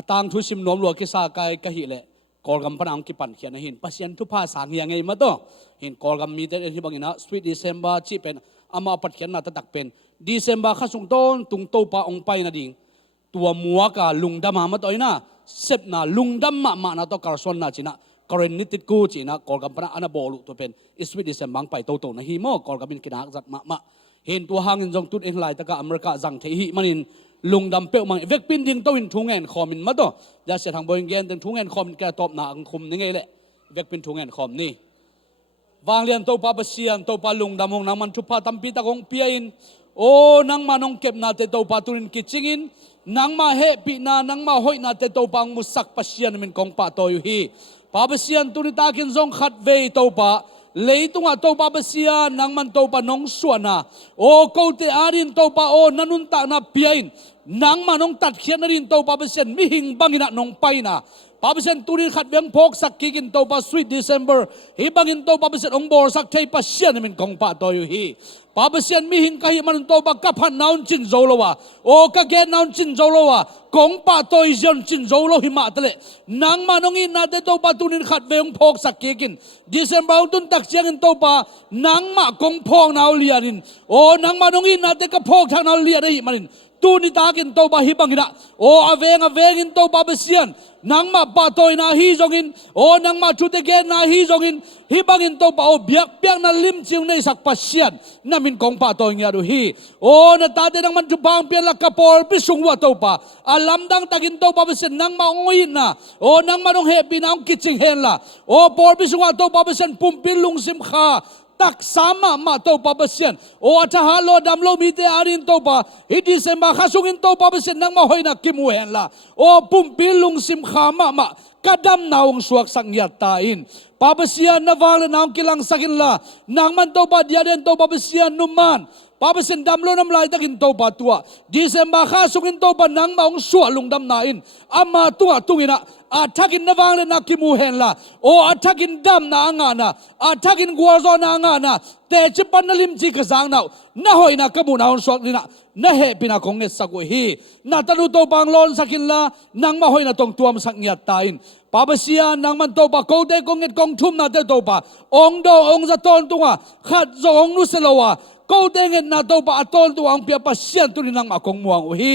atang thu sim nom lo ki sa kai ka hi le kol gam panang ki pan khia na hin pasien thu pha sang hi ngai ma to hin kol gam mi te hi bangina sweet December chi pen ama pat khian na ta tak pen December kha sung ton tung to pa ong pai na ding tua mua ka lungdam ma toy na sep na lungdam ma na to karson na china karen nitit ku china kol gam pana ana bolu to pen sweet December bang pai to na hi mo kol gam in kinak zat ma hin tu hangin jong tut eng lai ta ka America jang the hi manin lungdam pe mang vek pin ding to in thungen khomin ma to ja se thang boing gen ten thungen khom ka top na ang khum ni ngai le vek pin thungen khom ni wang lian to pa basian to pa lungdam hong nang man thu pa tampi ta kong pia in โอ้นังมาน้องเก็บนาเตโตปาตุรินกิจิงินนังมาเฮปีนานังมาหอยนาเตโตปังมุสักปัสยานมินกองปาโตอยู่ฮีปาปัสยานตุนิตากินซงขัดเวโตปาเลยตุงอาโตปาปัสยานนังมันโตปาน้องสวนาโอ้โกเตอารินโตปาโอนันุนตานาเปียนนังมาน้องตัดเขียนนารินโตปาปัสยานมิหิงบังอินะน้องไปนะปาปัสยานตุนิขัดเวงพกสักกินโตปาสวีทเดซเมเบอร์ฮิบังอินโตปาปัสยานองบอร์สักเทปัสยานมินกองปาโตอยู่ฮีปาปัสยานมิหิงกะฮิมันโตปากับพันนาวจินโจโลวะโอกะเกนนาวจินโจโลวะกองปาโตอิจอนจินโจโลหิมาตะเลนังมานองอินาเตโตปาตุนินขัดเวงพกสักกินดิเซมบาตุนตักเชียงอินโตปานังมากองพองนาวเลียรินโอนังมานองอินาเตกะพกทางนาวเลียได้หิมารินตูนิตากินโตปาฮิบังอินะโออเวงอินโตปาปัสยานนังมาปาโตยนาฮีจงอินโอนังมาชุดเกนนาฮีจงอินฮิบังอินโตปาโอเบียกเปียงนาลิมจิงในสักปัสยานนามินกองปาโตยเงียดูฮีโอนาตาเตนังมันจุบังเปียนละกะปอลปิสุงวะโตปาอาลัมดังตะกินโตปาปัสยานนังมาองอินนะโอนังมาองเฮปีนังกิจิงเฮนละโอปอลปิสุงวะโตปาปัสยานปุ่มปิลุงซิมคาตักสามมาโตปาปัสยานโออาทหารโลดำโลมีเตอารินโตปาฮิดิเซมบาข้าสุงินโตปาปัสยานนังมาหอยนักกิมูเฮนละโอปุ่มปิลุงซิมคามากระดำนาวงสวกสังยัตตาอินปาปัสยานนวางเลนาวกิลังสักินละนางมันโตปาเดียเดนโตปาปัสยานนุมันปาปัสยานดำโลน้ำลายตะกินโตปาตัวดิเซมบาข้าสุกินโตปานางมาองสวลุงดำนาอินอามาตัวตุงินะอาทักินนวางเลนักกิมูเฮนละโออาทักินดำนางานะอาทักินกัวโซนางานะแต่จิปันนลิมจิกสังนาวน่าหอยนักกมูนาวสวกนี่นะน่าเฮปินักของเงสักวีน่าตะลุโตปังลอนสักินละนางมาหอยนักตรงตัวมสังยัตตาอินปาปัสยานนางมันโตปะโกเตกงเงตกงทุ่มนาเตโตปะองโดองจะตอนตัวขัดจองนุสลาวะโกเตเงตนาโตปะตอนตัวองเปียปัสยานตุนินางมากงม่วงวี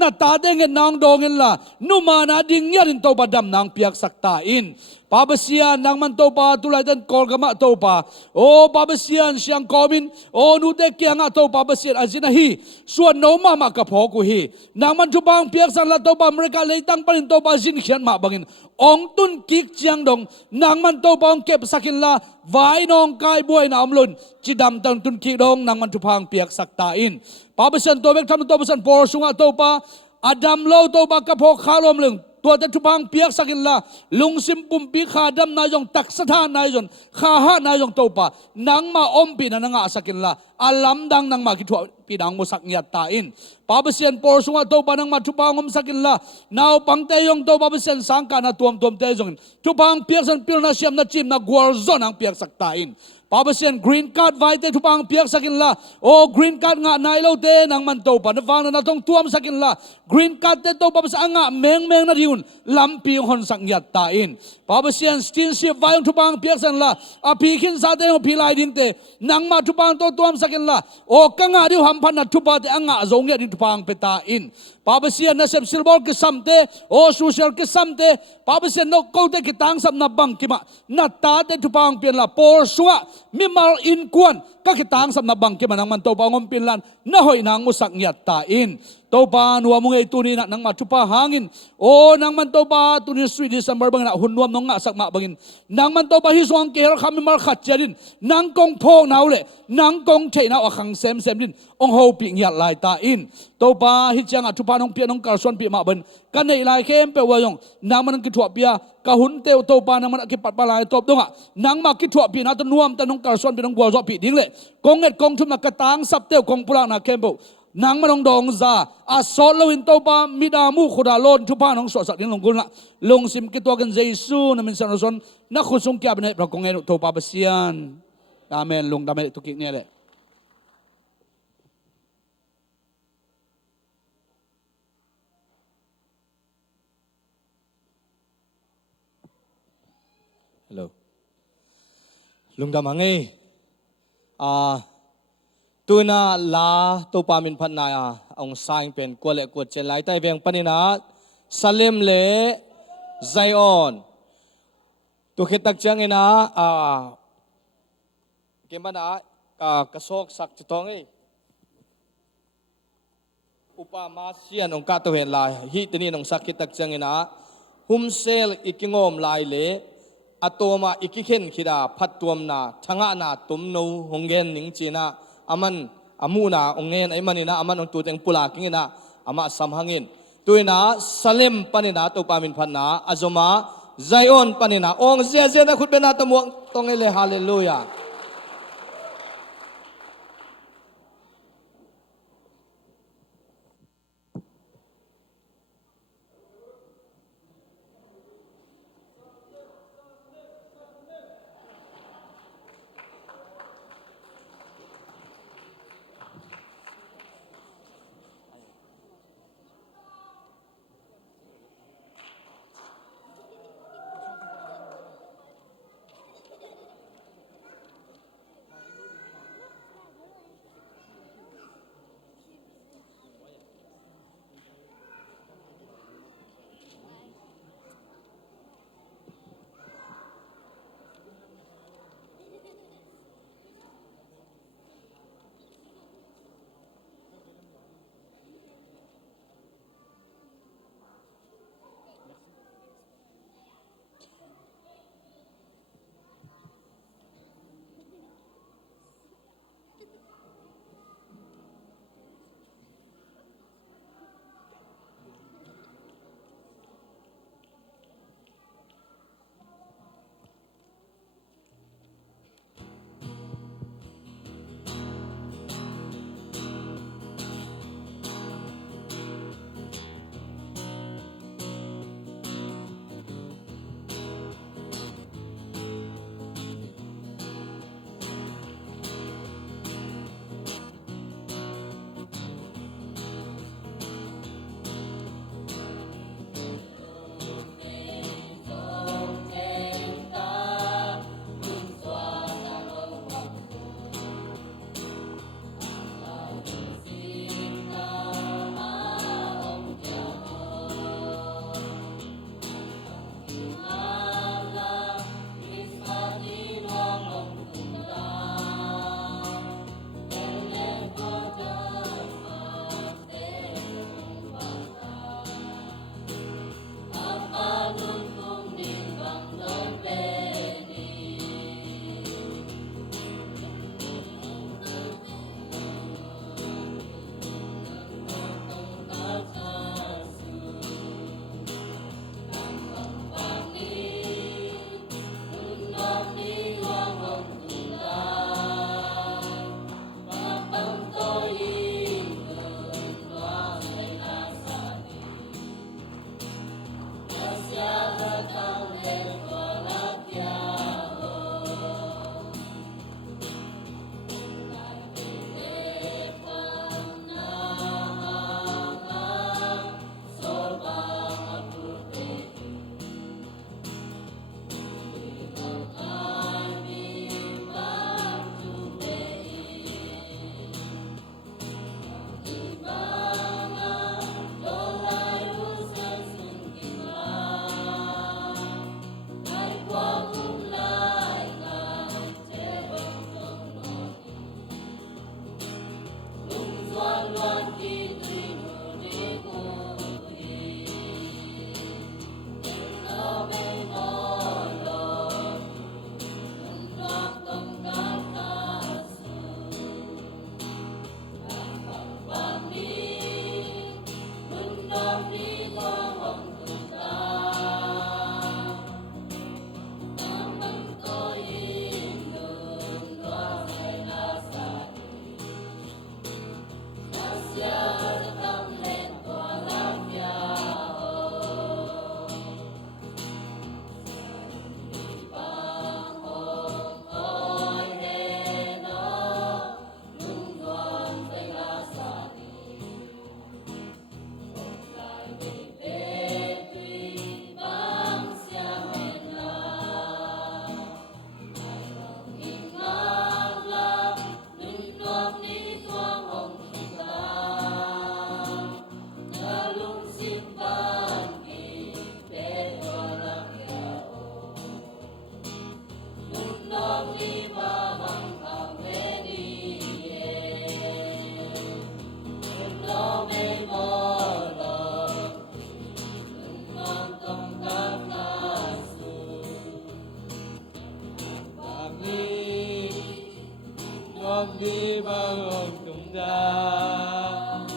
นาตาเตเงตนางดองเงละนุมานาดิ่งยารินโตปะดำนางเปียกสักตาอินปาปัสยานนางมันโตปะตุลายตันกอลกามะโตปะโอปาปัสยานเสียงคอมินโอนูเตเกียงะโตปาปัสยานอาจินะฮีส่วนโนมามากะพอกุฮีนางมันจุบังเปียกสังละโตปะอเมริกาเลยตั้งปรินโตปะจินเขียนมาบังอินองตุนกิกเจียงดงนางมันโตปองเก็บสักินละไว้นองกายบวยนาอมลุนจิดำตันตุนกิดงนางมันจุพังเปียกสักตาอินปาปัสยานโตเบกทำโตปัสยานปอสุงะโตปะอดัมโลโตปะกะพอคารอมลึงตัวจะจุพังเปียกสักินละลุงซิมปุ่มปีขาดำนายองตักสถานนายจนข้าหานายองโตปะนางมาอมปีนังอาสักินละอาลัมดังนางมาคิดว่าปีนังมุสักเงียตตาอินปาปัสยานปอสุงะโตปะนางมาจุพังอมสักินละนาวปังเตยองโตปาปัสยานสังกานาตัวมเตยจงจุพังเปียกสันปิลนาเชียมนาจิมนากัวซอนางเปียกสักตาอินปาปัสยานกรีนการ์ดไว้เตทุพังเปียกสักินละโอกรีนการ์ดงะนายโลเตนางมันโตปะนฟังนาทงตัวมสักินละกรีนการ์ดเตโตปาปัสยานงะเมงนาดิอุนลำปีหอนสังยัตตาอินปาปัสยานสตินชีฟไว้ทุพังเปียกสันละอภิขินซาเตงพิลายดินเตนางมาทุพังโตตัวมสักินละโอกังะดิวหัมพันนัทุปะเตอังะจงเยดิทุพังเปตาอินปาปัสยานนาเซบซิลบอลกิสัมเตโอซูเชลกิสัมเตปาปัสยานนกโกเตกิตังสัมนับบังกิมานาตาเตทุพังเปียนละปอร์สัวมิมาลอินกวนก็กิตังสัมนับบังกิมานังมันโตปางอมปินลันน่าหอยนางมุสักเงียตตาอินโตปานัวมุงไอตุนีนังมาทุปะหางินโอนางมันโตปาตุนีสวีดิสัมเบอร์บังนะหุ่นนวมนงงะสักมาบังอินนางมันโตปาฮิสวงเกลคามิมาลขัดเจดินนางกงพงนาวเลนางกงเทนาวอคังเซมดินองโฮปิงยัดลายตาอินโตปาฮิจังอะทุปานองเปียนองกาลส่วนปีมาบันกันในลายเข้มเปวายองนางมันกิถวเปียกะหุนเตวโตปานางมันกิปัดปลายตบดงอะนางมากิถวปีนาตนวมตนองกาลส่วนปีนองกัวซอปีดิ้งเลกงเอ็ดกงทุมนักกะตางสับเตวกงปุระนาเข้มเปนางมันองดองซาอาสอลวินโตปามิดามูขุดาลนทุพานองสอสักดิ้งลงกุลละลงซิมกิตัวกันเจซูนามินสันรสนนักขุสุงเกียบในพระกงเอ็ดโตปาเบเซียนอาเมนลงดามเอตุกิเนี่ยเลยฮัลโหลลุงดามังเอตัวน่าลาตัวปามินพันนายองสายเป็นกวเลกวดเจนไลแต่เวียงปนินาซาเลมเลไซออนตัวคิดตักจังเองนะเกมบ้านกระโซกสักจุดตองอุปมาเซียนองกาตัวเห็นลายฮีตนี่องสักคิดตักจังเองนะหุมเซลอีกงอมลายเลอตัวมาอีกเข็นขีดาพัดตัวมนาทั้งอาณาตุมนูหงเงินหนิงจีนาอามัน amuna ongen ai manina aman ong tuteng pula kingina ama samhangin tuina Salem panina to pamin phanna azoma Zion panina ong zia na khutbena tamuang tongele hallelujah đi bao tung indah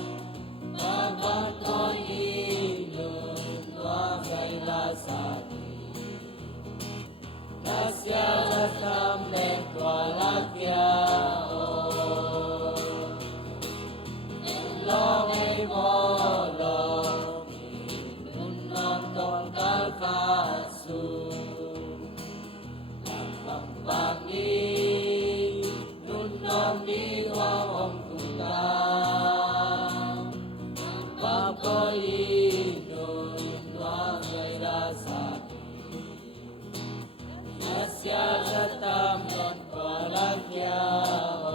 Babat ko ilun Wangay lasadi Kasya jasam lengkwalakya Long ay molong Inunon tong kalkasu Pangin Nunom di wawang tutang Papoinun Wangay lasadi Asya jatam non kwalakyao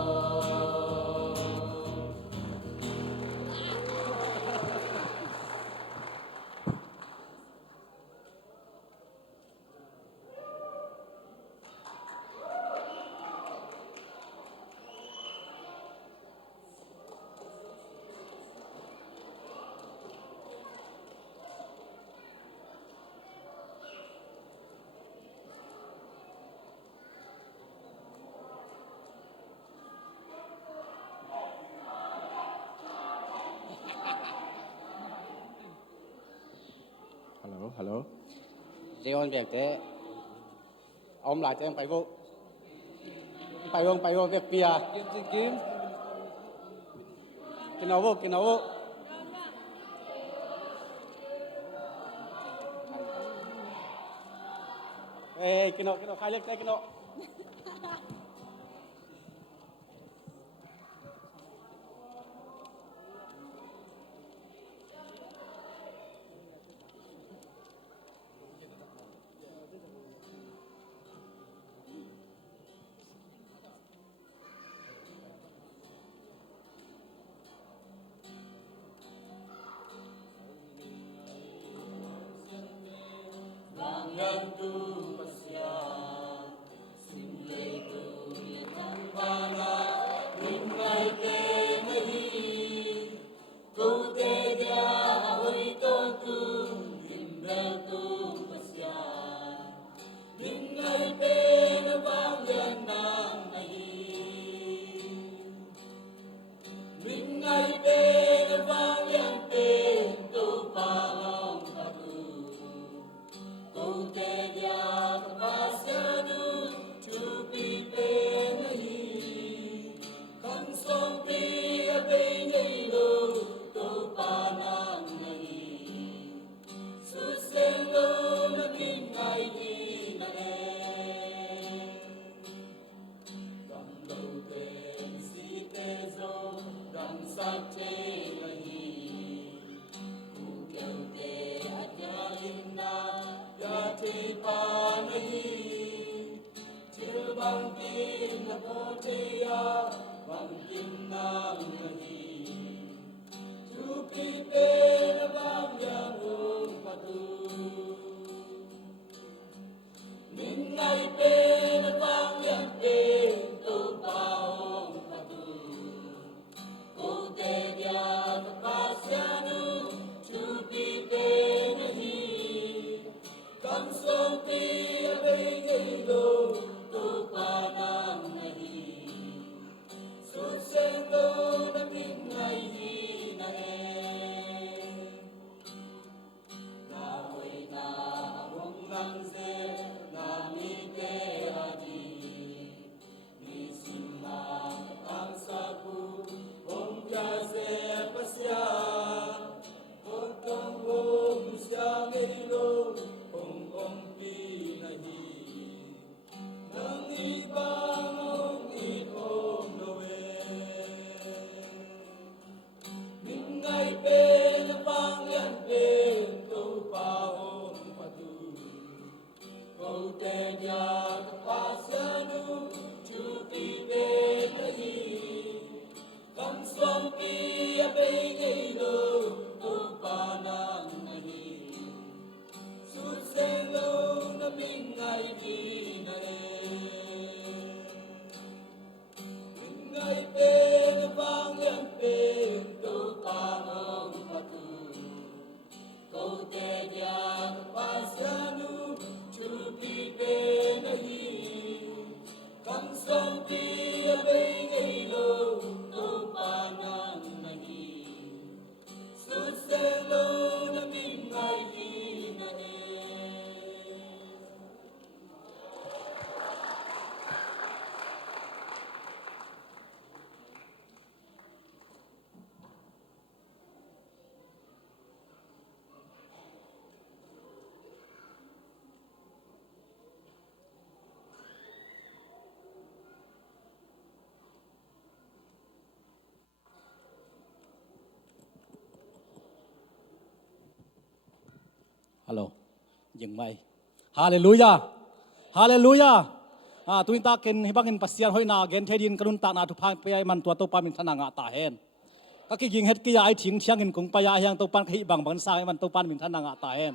Hello. Leon việc thế. Ông lại cho em phải vô. Phải vô việc kia. Kim. Cái nào vô. Ê, cái nào khai lực đây cái nào. Hãy subscribe ฮัลโหลยังไม่ฮาเลลูยาฮาเลลูยาตุนตาเกนฮิบังเงินปัสยานหอยนาเกนเทดินกรุณตานาทุพังไปยัยมันตัวตัวปามินทนางาตาเฮนก็กิยิงเฮ็ดกิยายถิงเชียงเงินคงไปยายังตัวปันขีบังบังสายมันตัวปันมินทนางาตาเฮน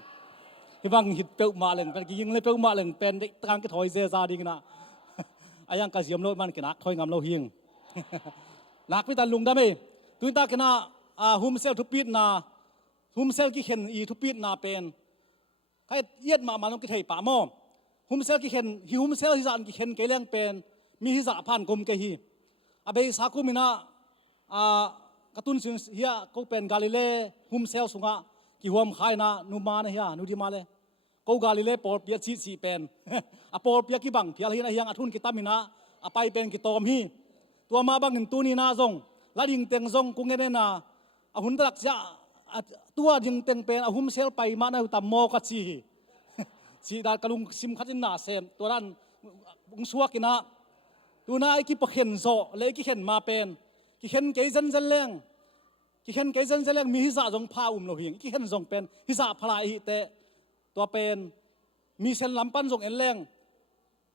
ฮิบังหิดเปลมาเล่งเป็นกิยิงเลยเปลมาเล่งเป็นทางก็ถอยเซซาดิงนะอายังกะเสียมโลมันกินักถอยงามโลหิงนักพิตันลุงได้ไหมตุนตาเกนะฮุมเซลทุปีนาฮุมเซลกิเห็นอีทุปีนาเป็นใครเย็ดมาลงกิเทยป่าหม้อฮุมเซลกิเห็นฮิฮุมเซลฮิซานกิเห็นเกลียงเป็นมีฮิซาพันกุมเกฮีอาเบยสากุมินะกระตุ้นสิเฮียก็เป็นกาลิเลฮุมเซลสุงะกิหวมขายนะนูมานะเฮียนูดีมาเลยก็กาลิเลปอร์เปียซีเป็นปอร์เปียกิบังเพียลฮินะเฮียงอทุนกิตามินะไปเป็นกิตอมฮีตัวมาบังเงินตูนีนาซงละดิงเต็งซงกุงเงินนะหุ่นตรักจะตัวดิงเต็งเป็นฮุมเซลไปมาในตามโมกัดสีดากระลุงซิมขัดหน้าเซมตัวนั้นบุงสวกินะตัวนั้นไอ้กิปะเข็นโซเลยกิเข็นมาเป็นกิเข็นเกยจันจันแรงกิเข็นเกยจันจันแรงมีฮิซาจงพาโลหิงกิเข็นจงเป็นฮิซาพลายเตะตัวเป็นมีเซนลำปันจงเอ็นแรง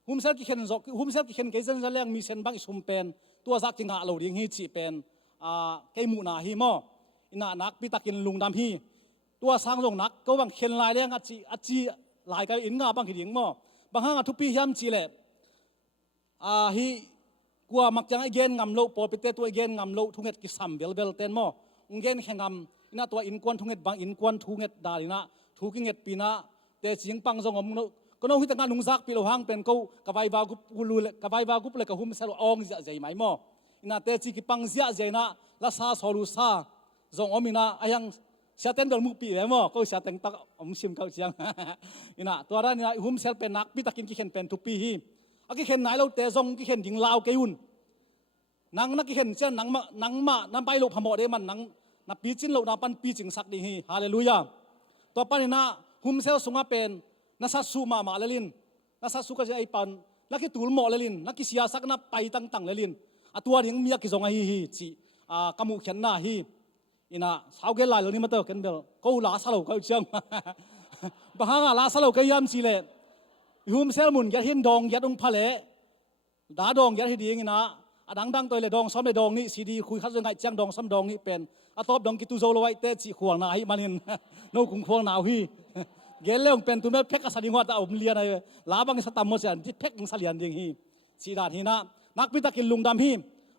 ฮุมเซลกิเข็นจงฮุมเซลกิเข็นเกยจันจันแรงมีเซนบังอิชุมเป็นตัวซักจิงหาโลหิงฮิจิเป็นเกยมูนาฮิโมอินานักพิตากินลุงดำฮีตัวสร้างจงนักก็บังเข็นลายแรงอัจีหลายกันอินงาบางขีดยิงมั่วบางห้างทุบปีย้ำจีเล่ฮีกลัวมักจังไอเกนงำโลปอปิเตตัวไอเกนงำโลทุ่งเห็ดกิสัมเบลเบลเตนมั่วองเกนแข่งงำอินาตัวอินกวนทุ่งเห็ดบางอินกวนทุ่งเห็ดดาลินะทุ่งกิงเห็ดปีนะเตจิงปังจงอมโนก็น้องฮิตงานลุงซักปีโลหังเป็นกูกบายบากุกุลูเลกบายบากุปเลกหุ่มเซลอองเสียใจไหมมั่วอินาเตจิกิปังเสียใจนะละซาโซลูซาจงอมินะอายังเสียเต็นเดินมุกปีเลยมั้งก็เสียเต็นตักอมชิมเขาเชียงนี่นะตัวนั้นนี่หุ่มเซลเป็นนักพิตากินกิเข็นเป็นทุกปีฮีอากิเข็นไหนเราเตะซงกิเข็นยิงลาวเกยุนนังนักกิเข็นเช่นนังมานังไปลูกพมอเดมันนังนับปีจินลูกนับปันปีจิงสักดีฮีฮาเลลูยาตัวปันนี่นะหุ่มเซลสงาเป็นนักสัตสูมาเลลินนักสัตสูก็จะไอปันนักกิตูลหมอเลลินนักกิเสียสักนับไปตั้งเลลินตัวนี้มีกิจงไอฮีจีกามุเข็นนาฮีอินะสาวเกลายเรานี่มาเตอร์กันเบลก็ลาสลาวก็เชียงบางลาสลาวก็ยามสิเลหุ่มเซลมุนยัดหินดองยัดองพะเลดาดองยัดหิดีงี้นะดังตัวเลยดองซ้อมเลยดองนี่ซีดีคุยคัดยังไงจ้างดองซ้ำดองนี่เป็นตอบดองกิตุโซลไว้เตจิขวางนาฮิมันเห็นโนกุงขวางนาวฮีเกลเล่งเป็นตัวแม่เพ็กอสดิงวัดอมเลียนอะไรลาบังสตามโมเสียนที่เพ็กสเลียนดิงฮีสีดาทีนะนักพิตากินลุงดำฮี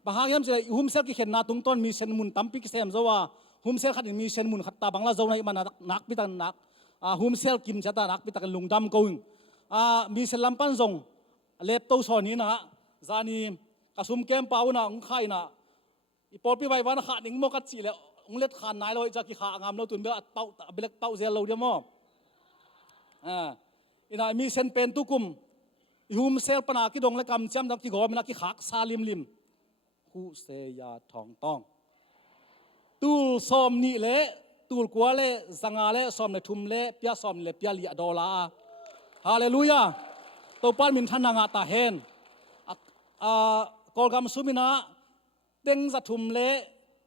บางอย่างจะหุ่มเซลกิเข็นนาตรงต้นมีเซนมุนตั้มปิกเซมจะว่าหุ่มเซลขัดมีเซนมุนขัดตาบังละเจ้าในมันนักพิตันนักหุ่มเซลกิมจะตานักพิตันลุงดำกูมีเซลลำปันซงเล็บโตซอนี้นะจานีกระสุมแก้มเปล่านะองไข่นะอีปอลปีใบวันขาดนิ่งโมกัดจีแล้วองเล็ดขานนายเราจะกี่ขางามเราตุนเบลเต้าเบลเต้าเซลเราเดียวมั้งอีน่ะมีเซนเป็นตุกุมหุ่มเซลปนากิดงและกำจ้ำดักที่กอมันนักที่ขากซาลิมผู้เสียทองต้องตูลซอมนี่เละตูลกัวเละสังอาเละซอมในทุมเละเปียซอมเละเปียลีดอลาฮาเลลูยาตัวป้านมินทันนางาตาเฮนกอลกำสุมินะเต็งสัทุมเละ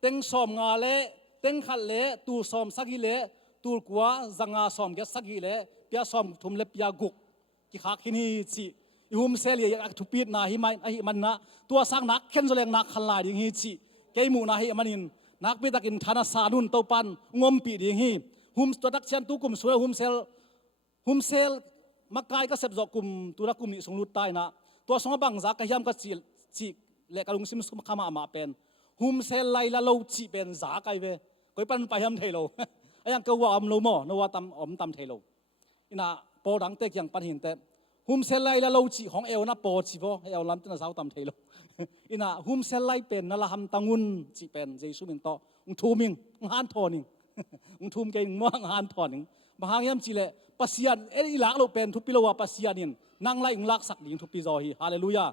เต็งซอมงาเละเต็งขัดเละตูซอมสักกิเละตูลกัวสังอาซอมเกสักกิเละเปียซอมทุมเละเปียกุกกิขากขินีจีหุ่มเซลียทุปีนาฮิมันนะตัวสังนักเข็นโซเลงนักขลายดิงฮีจีเกยมูนาฮิมันินนักพิตากินธนาสานุนเต้าปันงมปีดิงฮีหุ่มตัวดักเชนตุกุมสวยหุ่มเซลมักไกก็เสพจกุมตัวนักกุมนี่สงลุดตายนะตัวสงบังจากกยามก็จีเละกระลุงซิมสุขมามาเป็นหุ่มเซลไลละโลจีเป็นจากไกเวก็ปันไปยามเทโลไอ้ยังก็ว่าอมโลโมนว่าตำเทโลอินะปอดังเตกยังปันหินเตหุ่มเซลไลละโลจีของเอวนะปอจีโฟเอวลันต์นะสาวตำเทโลอินะหุ่มเซลไลเป็นนั่นละหำตังุนจีเป็นเจสุมินโตทูมิงหันทอนิงทูมเก่งมั่งหันทอนิงบางอย่างจีเล่ปัสยานอีหลักเราเป็นทุกปีเราว่าปัสยานินนั่งไล่หลักสักดิ่งทุกปีจอฮีฮาเลลูยา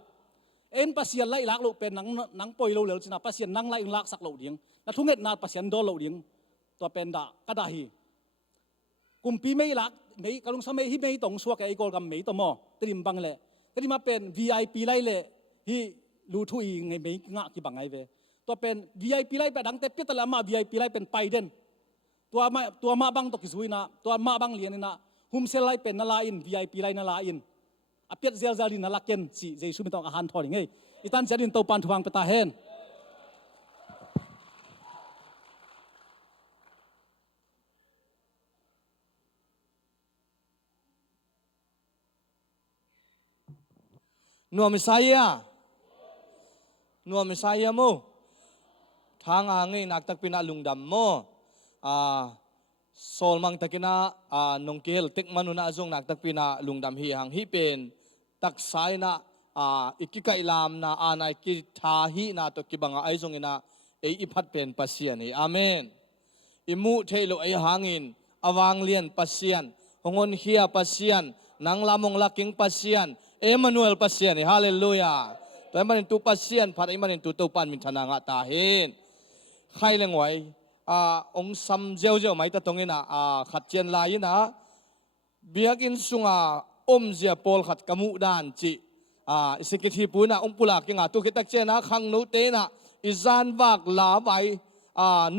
ปัสยานไล่หลักเราเป็นนังปอยเราเหลือจีน่ะปัสยานนั่งไล่หลักสักเราดิ่งแล้วทุกเงินนาปัสยานโดนเราดิ่งตัวเป็นด่ากระดาฮีกุมปีไม่หลักไม่กระลุงสมัยที่ไม่ต้องชัวร์กับไอ้กอลกับไม่ต้องมอตริมบังเลยตริมาเป็น VIP ไล่เลยที่รู้ทุยไงไม่งะกี่บังไงเวตัวเป็น VIP ไล่ไปดังแต่เปียตละมา VIP ไล่เป็นไปเด่นตัวมาบังตกกิสุยนะตัวมาบังเลียนนะ หุมเซลไลเป็นนาลาอิน VIP ไลนาลาอินอเปียเซลซาลินนาลักเกนสิเจสุไม่ต้องอาหารทอดยังไงอีตันเจดินโตปันทุวังปะตาเฮนนัวมิสายะนัวมิสายะโมทางอ่างนี้นักตักพินาลุงดำโมโซลมังตักินานงเกลเต็กมนุนาจงนักตักพินาลุงดำฮีหังฮีเป็นตักสายนะอิกิกาอิลามนะนายกิทาฮีนะตกิบังไอจงอินะอิพัดเป็นปัสยานีอาเมนอิมุเทโลไอหางอินอวังเลียนปัสยานหงอนเฮียปัสยานนังลามงลักิงปัสยานเอมานูเอลปัสยานีฮาเลลูยาตัวมันตุปัสยานพัดมันตุปันมิทนางตาเฮนใครเลี้ยงไว้องซัมเจ้าไม่ตัดตรงนี้นะขัดเจนลายนะเบียกินสุงเจียปอลขัดกมูดานจีสิกิทีปูนะองปุลากิงตุกิตักเจนะขังนูเตนะอิจานวักลาไว้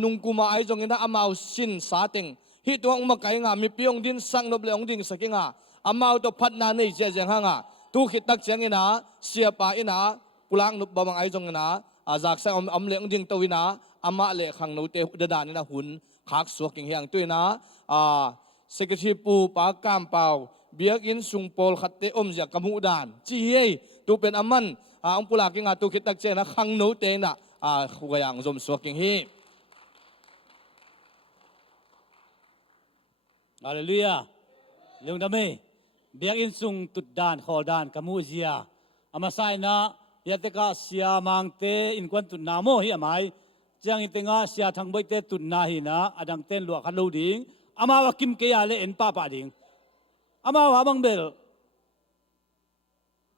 นุงกุมาไอจงนี้นะอามาสินสาติงฮิตวงมาไกงมีพิองดินสังนบเลองดิงสกิงอามาตัวพัดนาในเจเจงหังตุกิตักเจนี้นะเสียปาอินะปุลังนุบบางไอจงนี้นะจากเส้นเลองดิงตัววินะอามาเลขังนูเตเดดานี่นะหุ่นขักสวกิงเฮียงตัวนะสิกิทีปูปากามเปล่าเบียกินสุงปอลขัดเตจากกมูดานจีเฮตูเป็นอามันองปุลากิงตุกิตักเจนะขังนูเตนะขุกยังจมสวกิงฮีฮาเลลูยาเรื่องดำเมเบียกินสุงตุดดานขอดานกมูเซียอามาไซนะยาเตกาเสียมังเตอินควันตุนนาโมฮิอามายจังอินเตงาเสียทางใบเตตุนนาฮินะอดังเตนลวกขันลูดิงอามาวากิมเกียเลเอ็นป้าป้าดิงอามาวาบังเบล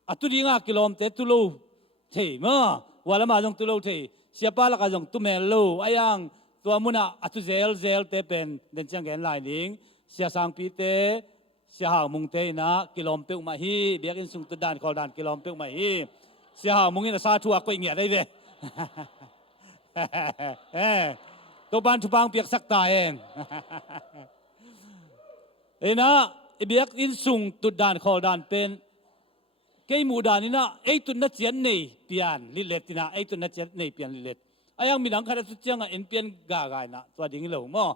อัตุดิงากิโลมเตตุลูเทมาวาลามาจงตุลูเทเสียป้าละกาจงตุเมลูอายังตัวมุนะอัตุเซลเตเป็นเดนจังเกนไลนิงเสียสังปีเตเสียหามุงเตนะกิโลมเปอุมาฮีเบียกินสุงตุดานขอดานกิโลมเปอุมาฮีเสียหามุงอินซาทัวก็อิงเงียได้เว้ตัวบ้านทุบางเปียกสักตาเองนะเบียกอินสุงตุดานขอดานเป็นเกยมูดานี่นะตุนนัดเจียนนี่เปียนลิเลตินะตุนนัดเจียนนี่เปียนลิเลตอายังมีหลังคาสุดจังเปียนกากายนะตัวดิ่งเหลวมั้ง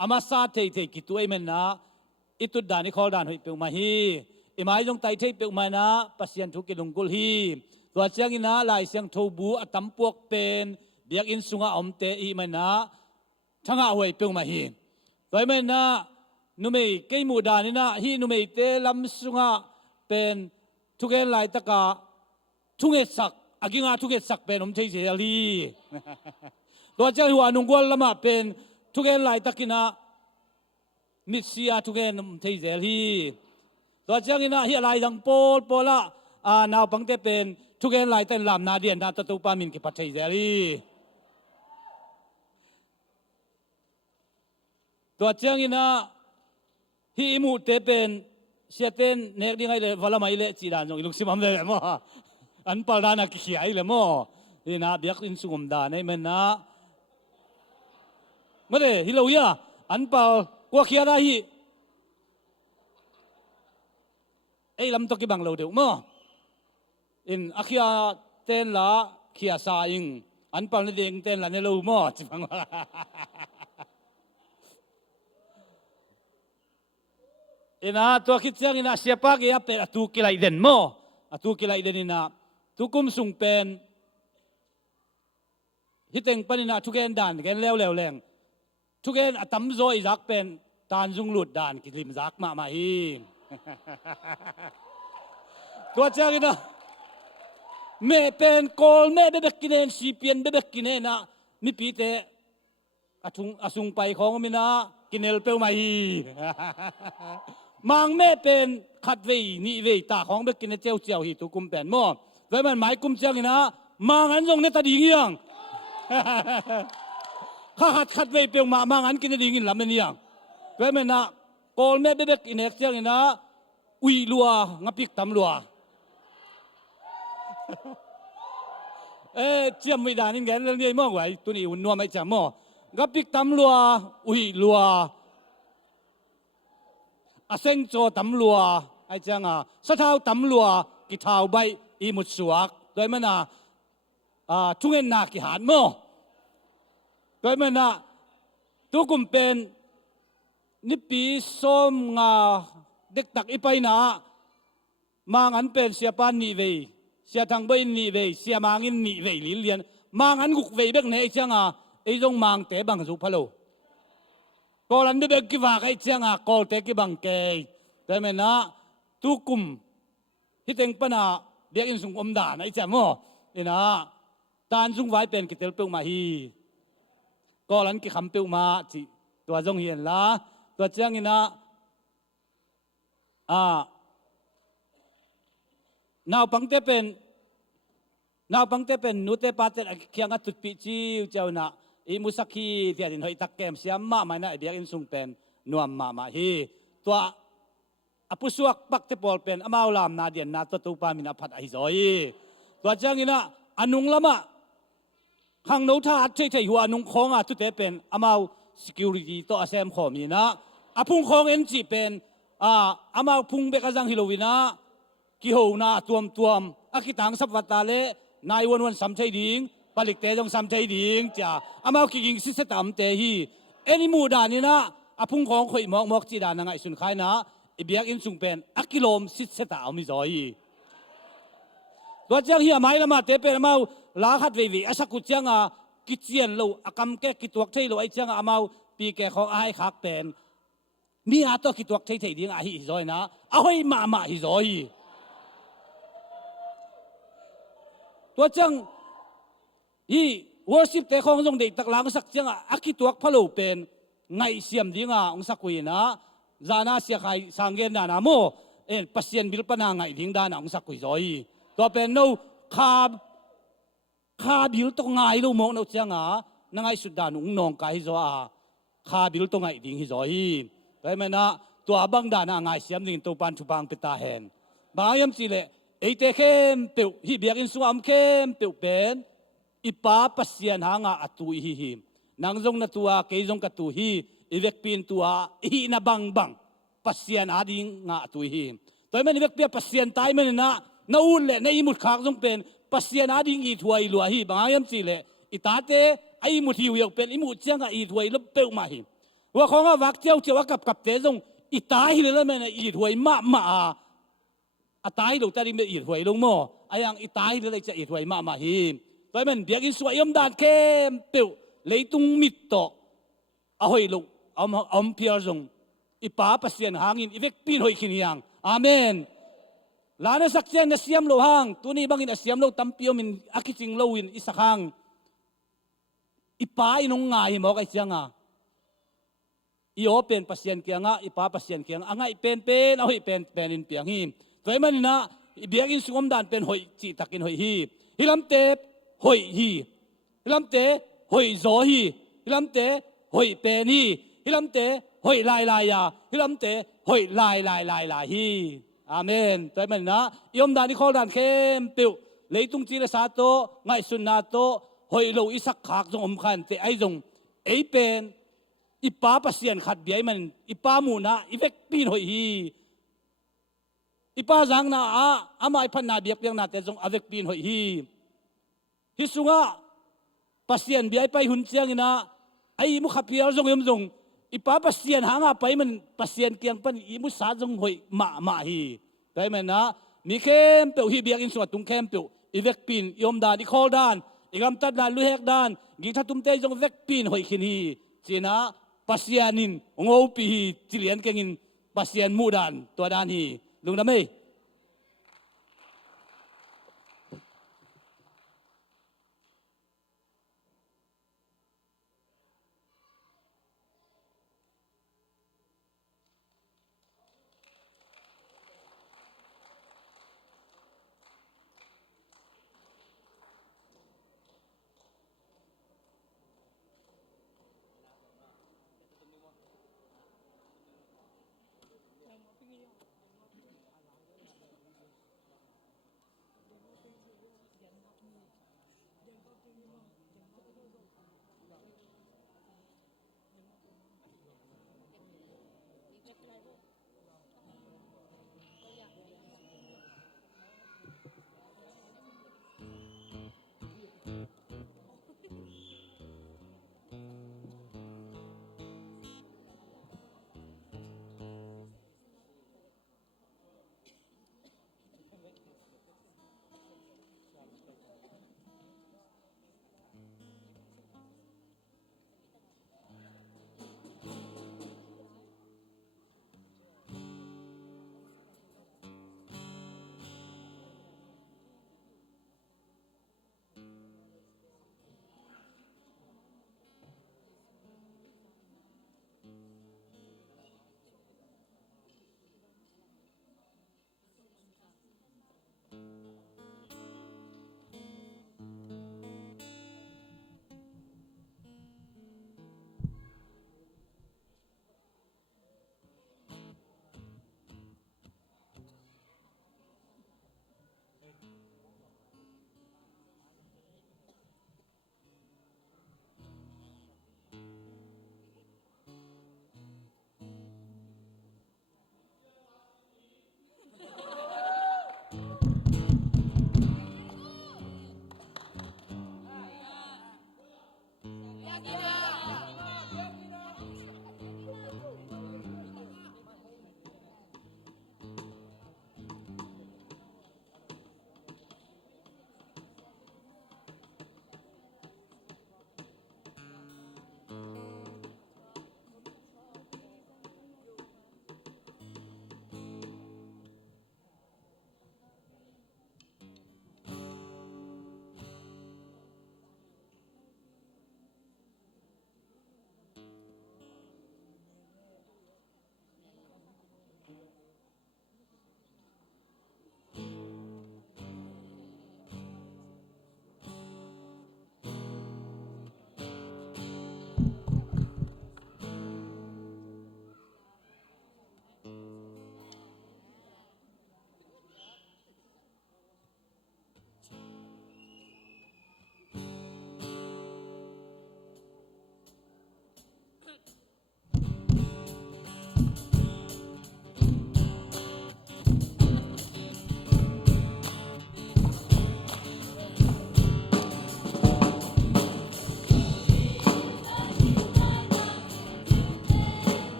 อามาซาเทกิตัวมันนะตุดานี่ขอดานหอยเปียวมาฮีหมายจงไตเทเปียวมานะปัสยันทุกิลงกุลฮีตัวเชียงนะลายเสียงทูบูอัตมปวกเป็นเบียกอินสุงอมเตอีมันนะทั้งหวยเปียวมาฮีตัวมันนะนุเมย์เกยมูดานี่นะฮีนุเมย์เตลำสุงเป็นทุกเอลายตะกาทุกเอสักอากิงาทุกเอสักเป็นอมเทเจลีตัวเจ้าหัวนุงกวลละมาเป็นทุกเอลายตะกินะมิเซียทุกเอนอมเทเจลีตัวเจ้ากินะฮีลายดังโปละนาวปังเตเป็นทุกเอลายเต้นลำนาเดียนนาตะตุปามินกิปัจเจเจลีตัวเจ้ากินะฮีมูเตเป็นเสียเต้นเนกดิ้งไอเลวลาไม่เลจีดานจงอิลุกซิมัมเลยมั้งอันปารานักขี้ไอเลยมั้งนี่นะเบียกอินสุงมดานไอมันนะไม่ได้ฮิโลยาอันปากว่าขี้อะไรฮีไอลำตกิบังเราเดี๋ยวมั้งอินอาขี้เต้นละขี้อาซาอิงอันปาลเด้งเต้นละเนี่ยเรามั้งจิบังนะตัวคิดเสียงนะเสียปากยาเป็นตุกิไลเดนโมตุกิไลเดนนะตุกุมสุงเป็นฮิตเองปนินะทุกเอ็นดานกันแล้วแรงทุกเอ็นอัตมโซอิจักเป็นตานจุงหลุดดานกิลิมจักมาฮีตัวเจ้ากินะเมเป็นโกลเมเบเบกินเอนซีเปียนเบเบกินเอนนะมิปีเตอสุงไปของมินะกินเอลเปลมาฮีมังแม่เป็นขัดเวนี่เวตาของเบกินเจ้าเจ้าหิตุกุมเป็นมั่วไว้มันหมายกุมเจ้านี่นะมังอันทรงเนี่ยตาดีเงี้ยงข้าขัดเวเปียวมามังอันกินดีเงี้ยลำเนี่ยไว้มันนะโกลแม่เบกินเจ้านี่นะอุยลัวงับปิกตำลัวเจียมไม่ได้นี่แกเรียนมั่วไว้ตัวนี้อุ่นนัวไม่จำมั่วงับปิกตำลัวอุยลัว อาเซงโจตำลัวไอ้จังสะเท้าตำลัวกิเท้าใบอีมุดสวกโดยมันทุ่งเงินนากิหานโมโดยมันตุกุมเป็นนิปีส้มเด็กตักอีไปมางันเป็นเสียปานนี่เวเสียทางใบนี่เวเสียมางินนี่เวลิเลียนมางันกุกเวเบกเนี่ยไอ้จังไอ้จงมังเตะบังสุพะโลกอลันเดเบกกิวากไอ้จังกอลเตะกิบังเกยแต่เมื่อตุกุมฮิตเองปนาเบียกินสุงอมดาไอ้จังโมตานสุงไว้เป็นกิเตลเปิลมาฮีกอลันกิคำเปิลมาจีตัวจงเหียนละตัวจังนาวปังเตเป็นนุเตปาเตเคียงอัตุปิจิวเจ้านะอิมุสักฮีเดียดินหอยตักเกมเสียมาไม่นะเบียกินสุงเป็นนวมมาฮีตัวอปุสวกปักเตปอลเป็นอมาวลามนาเดียนนาตัวตูปามินาพัดไอซอยตัวจังอนุงละมะข้างโน้ตาเฉยๆหัวอนุงของตุเตเป็นอมาว security ตัวอาเซมขอมีนะอพุงของเอ็นจีเป็นอมาวพุงเบกจังฮิโลวินะกิโหนาตัวมอากิตังสับวัตตาเลนายวันสัมชัยดิ่งผลิตเตจงสัมชัยดิ่งจ้าอมาวกิงสิเสตามเตฮีเอ็นิมูดานี่นะอพุงของข่อยมอกจีดานังไอสุนขายนะอิเบียกอินสุงเป็นอักกิโลมสิเสตามมิจอยตัวจังเฮียไม่ละมาเตเป็นอมาวลาขัดวีอาศักกุจังกิเจียนโลอากำแกกิตวกเทโลไอจังอมาวปีแกของไอขักเป็นนี่ตัวกิตวกเทดิ่งไอฮิจอยนะเอาให้มาฮิจอยตัวจังworship แต่ของทรงเด็กตักหลังสักจังอากิตัวพะโลเป็นไงเสียมดิ่งองสักกุยนะจานาเสียใครสังเกตนาโมปัสเซียนบิลปนาไงดิ่งดานองสักกุยจอยตัวเป็นโนคาบิลตรงไงลูมองโนจังนังไงสุดานุงนองกายจอยคาบิลตรงไงดิ่งฮิจอยแต่เมื่อนะตัวบังดานาไงเสียมดิ่งตัวปันชุบังเปตาเห็นบางยามสิเลไอเตเข้มเปียวฮิเบียกินสุอัมเข้มเปียวเป็นอีป้าปัสเซียนหางอัตุยฮินางจงนัตัวเกยจงกัตุฮีอีเวกปีนตัวฮีนาบังปัสเซียนอาดิงงาตุยฮิตัวมันอีเวกเปียปัสเซียนตายมันนะนาอุลเล่ในอิมุดขากจงเป็นปัสเซียนอาดิงอีถวยลัวฮีบางยามสิเลอีตาเตไอมุดฮิวยังเป็นอิมุดเชียงอีถวยลบเปียวมาฮิว่าของวักเจ้ากับเตจงอีตาฮิเลยมันอีถวยมาตายลูกแต่ดิเมอีถวยลงโมไอ้ยังอีตายเลยจะอีถวยมาฮีตัวมันเบียกินสวยยมดานเข้มเปียวเลยตุงมิดโตเอาให้ลูกเอาเพียรจงอีป้าปัสเซียนหางินอีเวกปีนหอยขินยังอาเมนลานสักเจนเสียมโลหางตัวนี้บางอินเสียมโลตั้มเปียวมินอากิจิงโลวินอิสักหางอีป้าอินงง่ายหมอกไอ้เจียงอีโอเป็นปัสเซียนเกียงอีป้าปัสเซียนเกียงอ่ะไงเป็นเอาให้เป็นอินเปียงหิมตัวมันนะเบียกินสุกมดานเป็นหอยจีตักินหอยฮิลำเตหอยฮิลำเตหอยโซฮิลำเตหอยเป็นฮิลำเตหอยลายยาฮิลำเตหอยลายฮิอาเมนตัวมันนะยมดานนี่ข้อดานเข้มปิวเลยตุงจีละสาโตไงสุนนาโตหอยโลอิสักขากจงอมขันเตไอจงไอเป็นอีป้าปัสเซียนขัดเบียมันอีป้ามูนะอีเวกปีนหอยฮิอีป้าจังนะอามาอีพันนาเบียกเปียงนาแต่จงอเวกปีนหอยฮิสุงะปัสเซียนเบียไปหุ่นเชียงนะไอมุขเปียจงยมจงอีป้าปัสเซียนหางไปมันปัสเซียนเกียงปันอีมุสาจงหอยมาฮีได้ไหมนะมีเข้มเปียวฮีเบียกินสวัสดุเข้มเปียวอีเวกปีนยมดานอีคอลดานอีกำตัดดานลุเฮกดานกิงทัดตุ้มเตจงเวกปีนหอยขินฮีจีนะปัสเซียนินงอปีฮีจิเลียนเกินปัสเซียนมูดานตัวดานฮีลุงดำไหม เ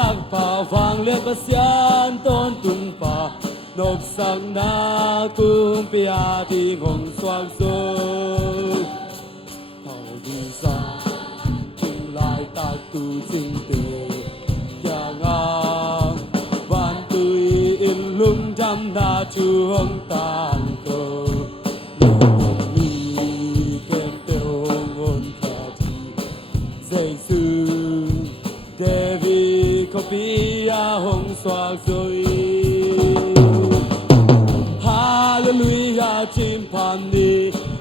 ลักป่าฟังเลือดประเสียนต้นตุงป่านกสังนากุมเปียที่งงสว่างสูงเอาดีสังจึงลายตาตูจึงเตอย่างาวันตุยอินลุงจำนาช่วงตางโกโลกมีเกมเตียวงนแค่ที่ใจสูงเดวีก็ปียาหงสว่างสวยฮาเลลูยาจิมพันนี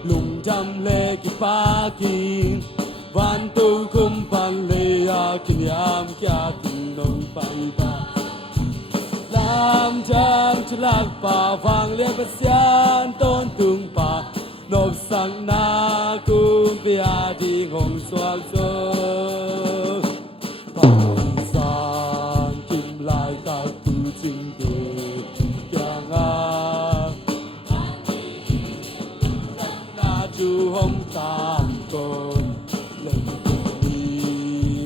ลุงจำเลกิปากินวันตุคุมพันเลยากินยามแก่กินนงไปบ้าลามจางฉลักป่าฟังเรียกประเสียนต้นตุงป่านกสังนากุมเปียดีงงสว่างโซป่าสานกิมลายตาตูจึงเดอย่างานาจูหงตามกนเล่นมี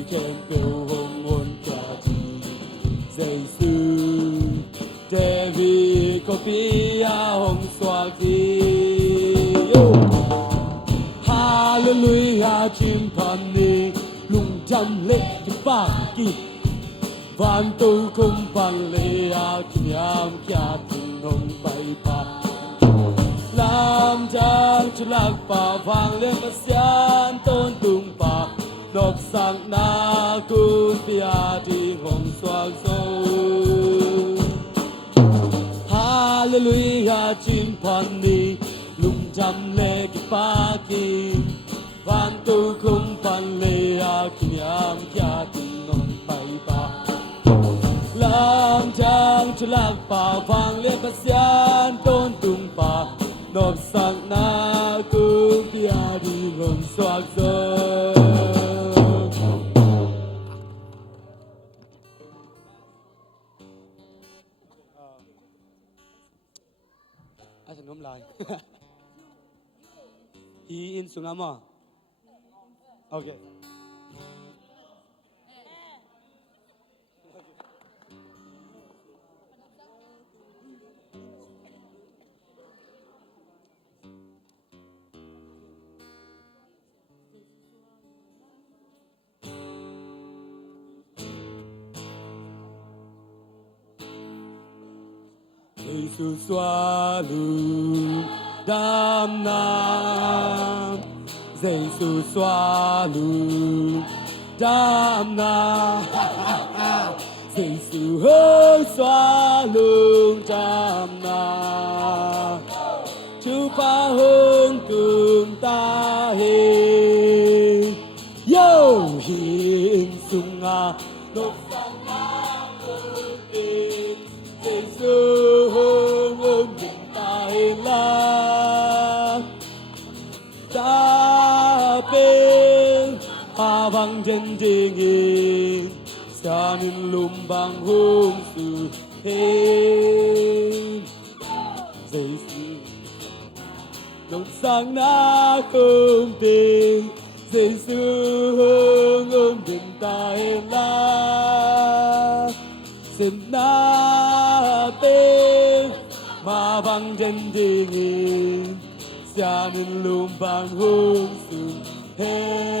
เกมเปียวหงวนแก่ทีใจสูเดวีก็ปียาหงสว่างทีฮาเลลูยาจิมพันนีลุงจำเล็กที่ปากกีวันตุคุมพันเลยากินยามแก่ถึงนงไปปาลามจางฉลักป่าฟังเลี้ยงประเสียนต้นตุงป่านกสังนากุนเปียที่หงสว่างโซฮาเลลูยาจิมพันนีลุงจำเลกิปากีวันตุคุมพันเลยากินยามแก่ถึงนงไปปาลามจางฉลักป่าฟังเลี้ยงประเสียนต้นตุงป่านกสังนากุมเปียที่หงสว่างโซอาจารย์น้ำลาย He in Sunama. Okay. Jesus swallow dam nam Jesus swallow dam nam Jesus swallow dam nam chu pa hung kum ta he yo hin sunga no Bang jen jingin sanin lumbang hung su hen Giêsu nông sang na công tình Giêsu hương ôm tình ta hen la xin na tên mà bang jen jingin sanin lumbang hung su hen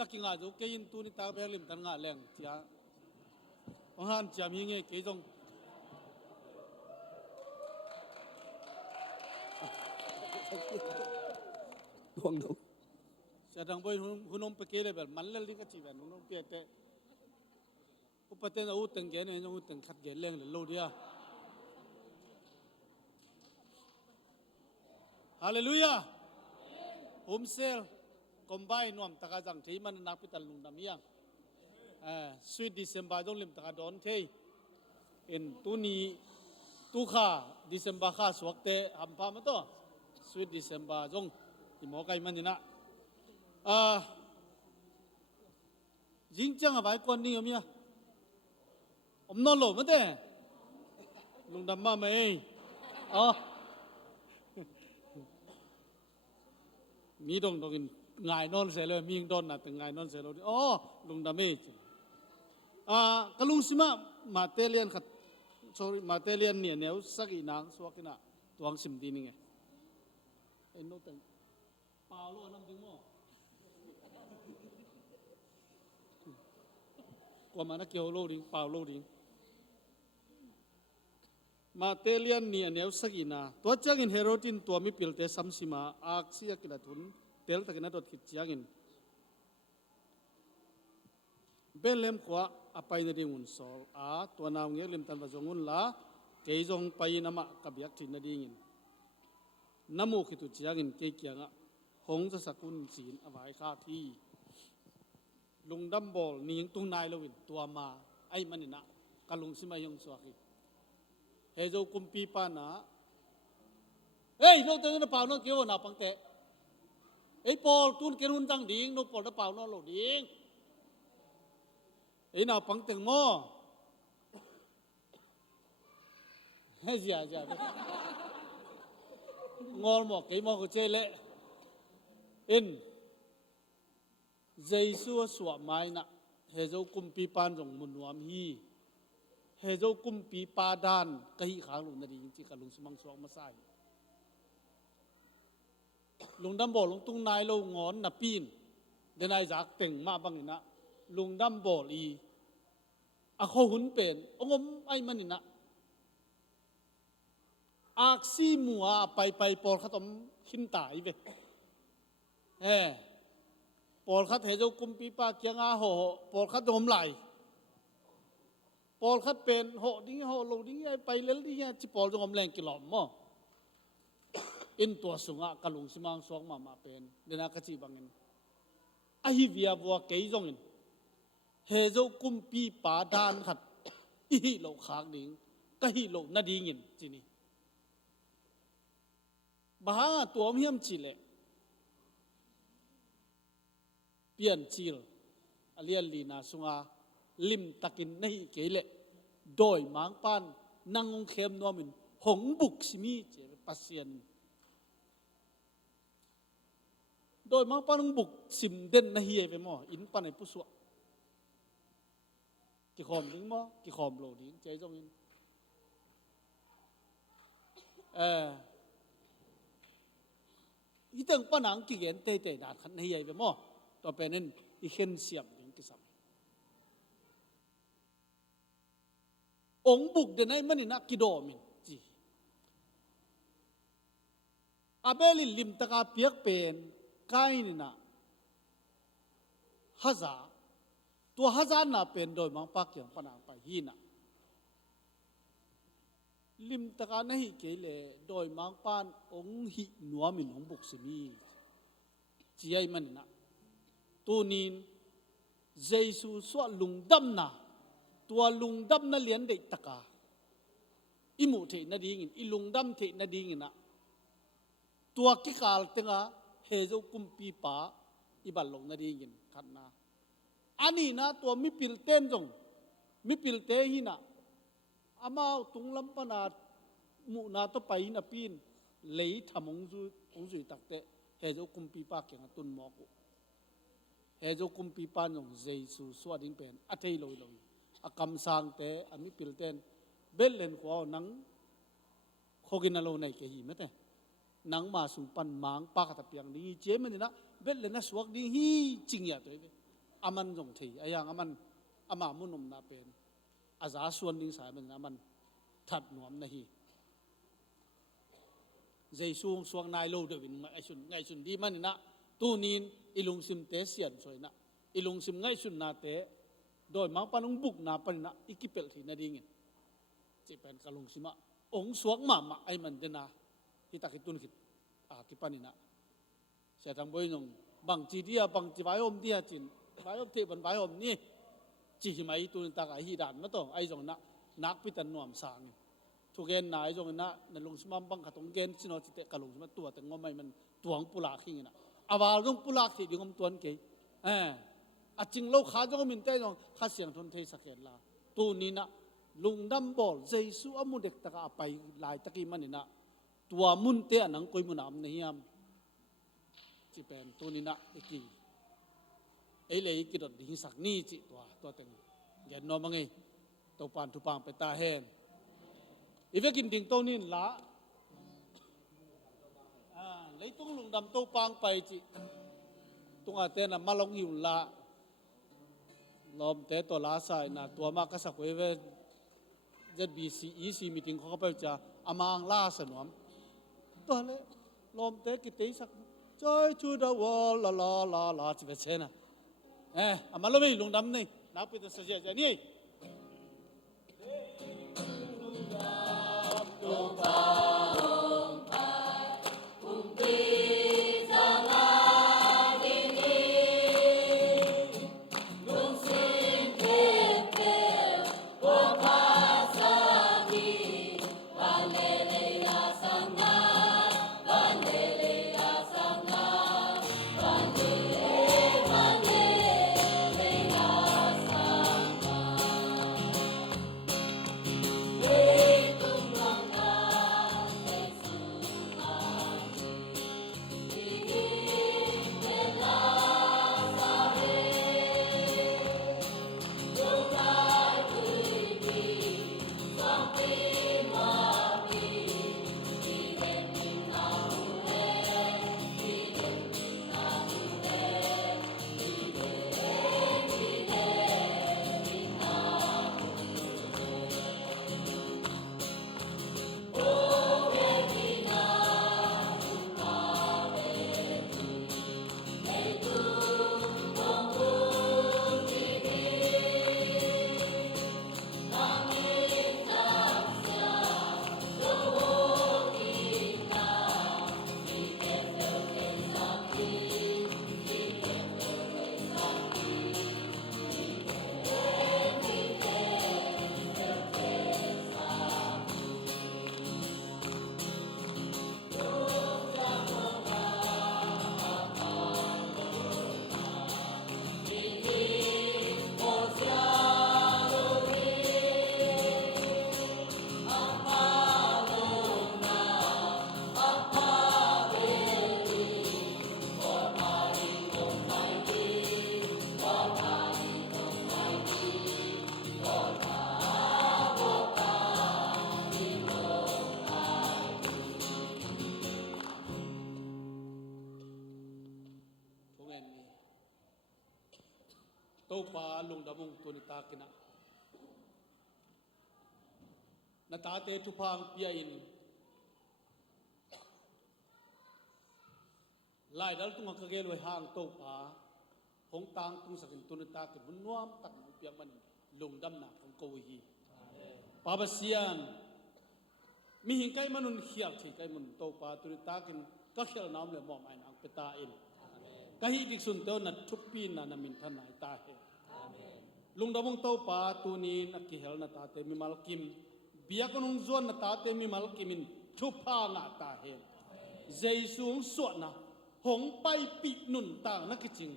laki nga zo ke in tu ni ta be lim tan nga leng tia ong han cham hi nge ke jong Huang đâu sa dang boy hunom pe ke le bel man le li ka chi ben hunom pe te upaten au teng ge ne jong teng khat ge leng le lo dia hallelujah hom sel combine nuam taka jang thei man nak pital lung dam yang sweet december dong lim taka don thei in tuni tu kha December kha swakte hampa ma to sweet December jong imo kai manina jing chang a bai kon ni omia non lo ma te lung dam ma mai mi dong dong in ngai non se lo mi don na te ngai non se lo lung dam mai kalung sima matelian khat sorry matelian ni neu saki nang swakina tuang sim di ni nge en no tang paulo nam ding mo ko mana kyo lo ding paulo ding matelian ni neu saki na to chang in herotin to mi pilte samsima aksia kila thun tel takina dot khit chiangin belem kwa apai na ding un sol to naw nge lim tan ba jongun la keizong pai nama kabyak thin na dingin namu khitu chiangin ke kyanga hong sa sakun sin awai kha thi lungdam bol ning tung nai lowin tua ma ai manina kalung sima yong swaki hejo kumpi pa na ei no te na pa no kyo na pangte ei pol tun kerun dang ding no pol da pa no lo ding ấy nào bằng từng mò hay gì ngon một cái mò của chơi lệ in dây xua xua mai nè hệ dấu cung pi pan rồng mùn nuam hi hệ dấu cung pi pa đan cái kháng lùng nari chỉ cả lùng simang suang masai lùng đâm bò lùng tung nai lâu ngón nà pin đến ai giặc tỉnh mà bằng nè lung dam bol i a kho hun pen ongom ai manina aksi mua pai pai por khatom khin tai ve por khat he jo kumpi pa kyanga ho por khat dom lai por khat pen ho ding ho lo ding ai pai lel ding chi por jom leng kilom mo in to sunga kalung simang suang ma pen dena ka chi bangin a hi via bua ke jongin hệ dấu cung pi pa đan khát hi lộ khác đỉnh cái hi lộ na đi nghìn chỉ ni bà tuom hiểm chỉ lệ biển chill alian lina sunga lim takin nahi ke lệ doi mang pan nangong khem no min hong buk simi che pasien doi mang pan hong buk sim den nahi ve mo in pan ai pusu ki khom ding mo ki khom lo ding chơi trong in itang panang ki gen te te dat khan nei ve mo to penen I khen siam ding ki sam ong buk de nai manina ki do min ji abeli lim taka piak pen kai ni na hazaตัวฮัจานน่ะเป็นโดยมังปักอย่างปนังไปฮีน่ะลิมตะการนี่เกเลโดยมังปานองหิหนัวมินองบุกสมีจีไอมันน่ะตัวนี้เจสุสวลุงดำน่ะตัวลุงดำน่ะเลี้ยนเด็กตะกาอิมุเทน่ะดีงินอิลุงดำเทน่ะดีงินน่ะตัวกิกาลตึงอ่ะเฮโจกุมปีปาอิบัลลงน่ะดีงินขันน่ะอันนี้นะตัวมิปิลเต้นจงมิปิลเตหินะอามาตุงลำปนามุนาตไปนะปีนเลยทำองจุยตักเตเฮโจกุมปีปาเก่งตุนหมอกเฮโจกุมปีปานจงเจสุสวัสดิงเป็นอัตย์ลอยอากำสังเตอามิปิลเต้นเบลเลนขวานังโคกินาโลในเกหิมะเตนังมาสุปันมังปากตะเปียงนี้เจมันนี่นะเบลเลนนะสวักดีฮีจริงอย่าตัวเองอามันจงทีไอ้ยังอามันอามามุนมนาเป็นอาจารย์ส่วนดิ้งสายมันอามันถัดหนวมนะฮีใจสูงสวงนายโลเดวินไงสุนดีมันนี่นะตู้นี้อิลุงซิมเตเสียนสวยนะอิลุงซิมไงสุนนาเตโดยมังปานุงบุกนาปนินะอิกิเปลทีนาดิ้งจะเป็นกะลุงซิมะองสวงมาไอ้มันเดนะฮิตาคิตุนคิดกิปานินะเสียทางบอยนงบางจีเดียบางจีไวอมเดียจินไวอมเทบันไวอมนี่จีหิมาอีตุนตากาฮีดานมาต่อไอ้จงนะ นักพิตันนวมสางทุกเกณฑ์นายจงนะในลงสมัมบังขัดตรงเกณฑ์สินอจิตกะลงสมัตัวแต่งไม่มันตัวงปุลาขิงนะอาวาลงปุลาที่ดีงมตัวนี้อาจริงเราขาจงมินเต้จงข้าเสียงทนเทสักเห็นละตัวนี้นะลุงดำบอลเจสุอามุเด็กตะกาไปลายตะกี้มันนี่นะตัวมุนเตะนังกุยมุนามนี่ยามจีเป็นตัวนี้นะอีกีเลยอีกีดดิ่งสักนี่จีตัวเต็งเย็นนอมังไงตัวปานทุปังไปตาเห็นอีเวกินดิ่งตัวนี้ละเลยต้องลุงดำตัวปังไปจีตัวอาเตนะมาลงหิวละลมเตะตัวลาใส่นะตัวมากก็สักเวจะBCมีติ้งเขาไปจะอามางล่าสนวมตัวเลยลมเตะกิติสักjoy to the world la la la la จีบเชนะอามาลไม่ลุงดำนี่นักพิธีเสียใจนี่ตัวปลาลุงดำมงตัวนิตากินะนาตาเตทุพังเปียอินไล่ดัลตุงกะเกลไว้ห่างตัวปลาหงตางตุงสักินตัวนิตากินมุนนวมตักมุเปียมันลุงดำหนักของโกวีปาบเซียนมีหิงไก่มันนุนเขียลที่ไก่มันตัวปลาตัวนิตากินก็เขียลน้ำเลยมอมไอ้นางเปตาอินกะฮิดิกสุนเตอนัดทุกปีนันมินทนายตาเฮลุงดำมงเต้าป่าตัวนี้นักกิเฮลนัตาเตมิมัลกิมเบียกนุงจวนนัตาเตมิมัลกิมินทุพานาตาเฮเจสูงสวดนะหงไปปีนุนต่างนักกิจิง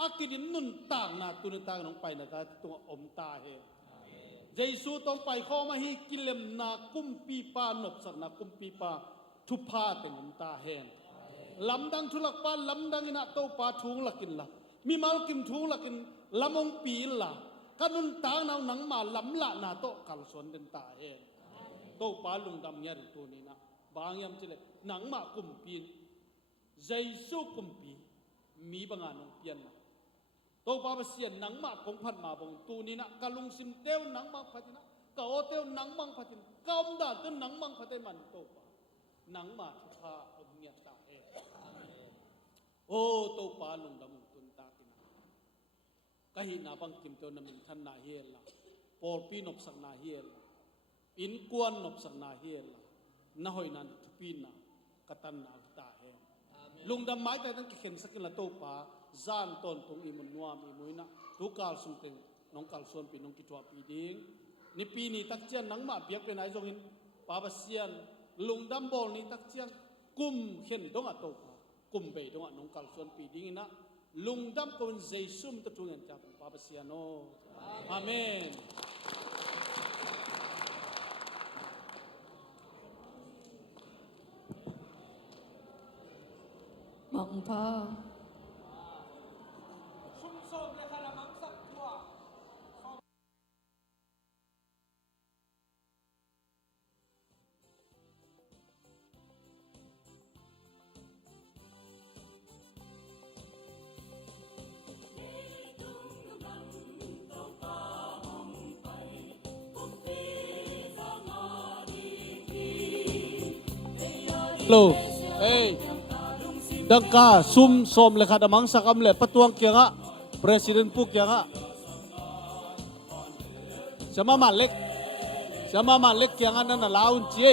อากิดินนุนต่างนาตุนต่างน้องไปนัตาตัวอมตาเฮเจสูต้องไปข้อมาฮีกิเลมนากุมปีปานบสักนากุมปีปาทุพาเต็งอมตาเฮลำดังทุลักปาลำดังอินาโตปาทุงลักินละมีมาลกิมทุงลักินลำองปีละกันุนตางนาวหนังมาลำละนาโตกัลสวนเดนตาเองโตปาลุงดำเนี่ยตัวนี้นะบางยามจิเลหนังมากุมปีนใจสู้กุมปีมีบางงานองเปียนนะโตปาเสียนหนังมาคงพันมาบงตัวนี้นะกัลุงซิมเต้วหนังมังพัตินะกะโอเต้วหนังมังพัตินะกำด่านต้นหนังมังพัติมันโตปาหนังมาทุพาอมเนี่ยตาเองโอ้โตปาลุงดำตุนตากินะกะหินาบังกิมเต้วนามินทันนาเฮลละปอลปีนบสักนาเฮลละอินกวนนบสักนาเฮลละนาหอยนันทุปีนากตันนาตาเฮลุงดำไม้แต่ตั้งเข็นสักละโตปาจานต้นตรงอิมันนัวมีมุยนะทุกการสุนเต็งน้องกาลส่วนปีน้องกิจวาปีดิ้ง ni pi ni tak chian nang ma biak pen ai zong in pa ba sian lung dam bol ni tak chian kum khen dong a to kum be dong a nong kal suan pi ding ina lung dam ko jesu ta tu ngan cha pa ba sian no amen mong pa lo hey dangka sum som lekha damang sakam le patuang kyanga presiden puk kyanga sama malek kyanga na laun cie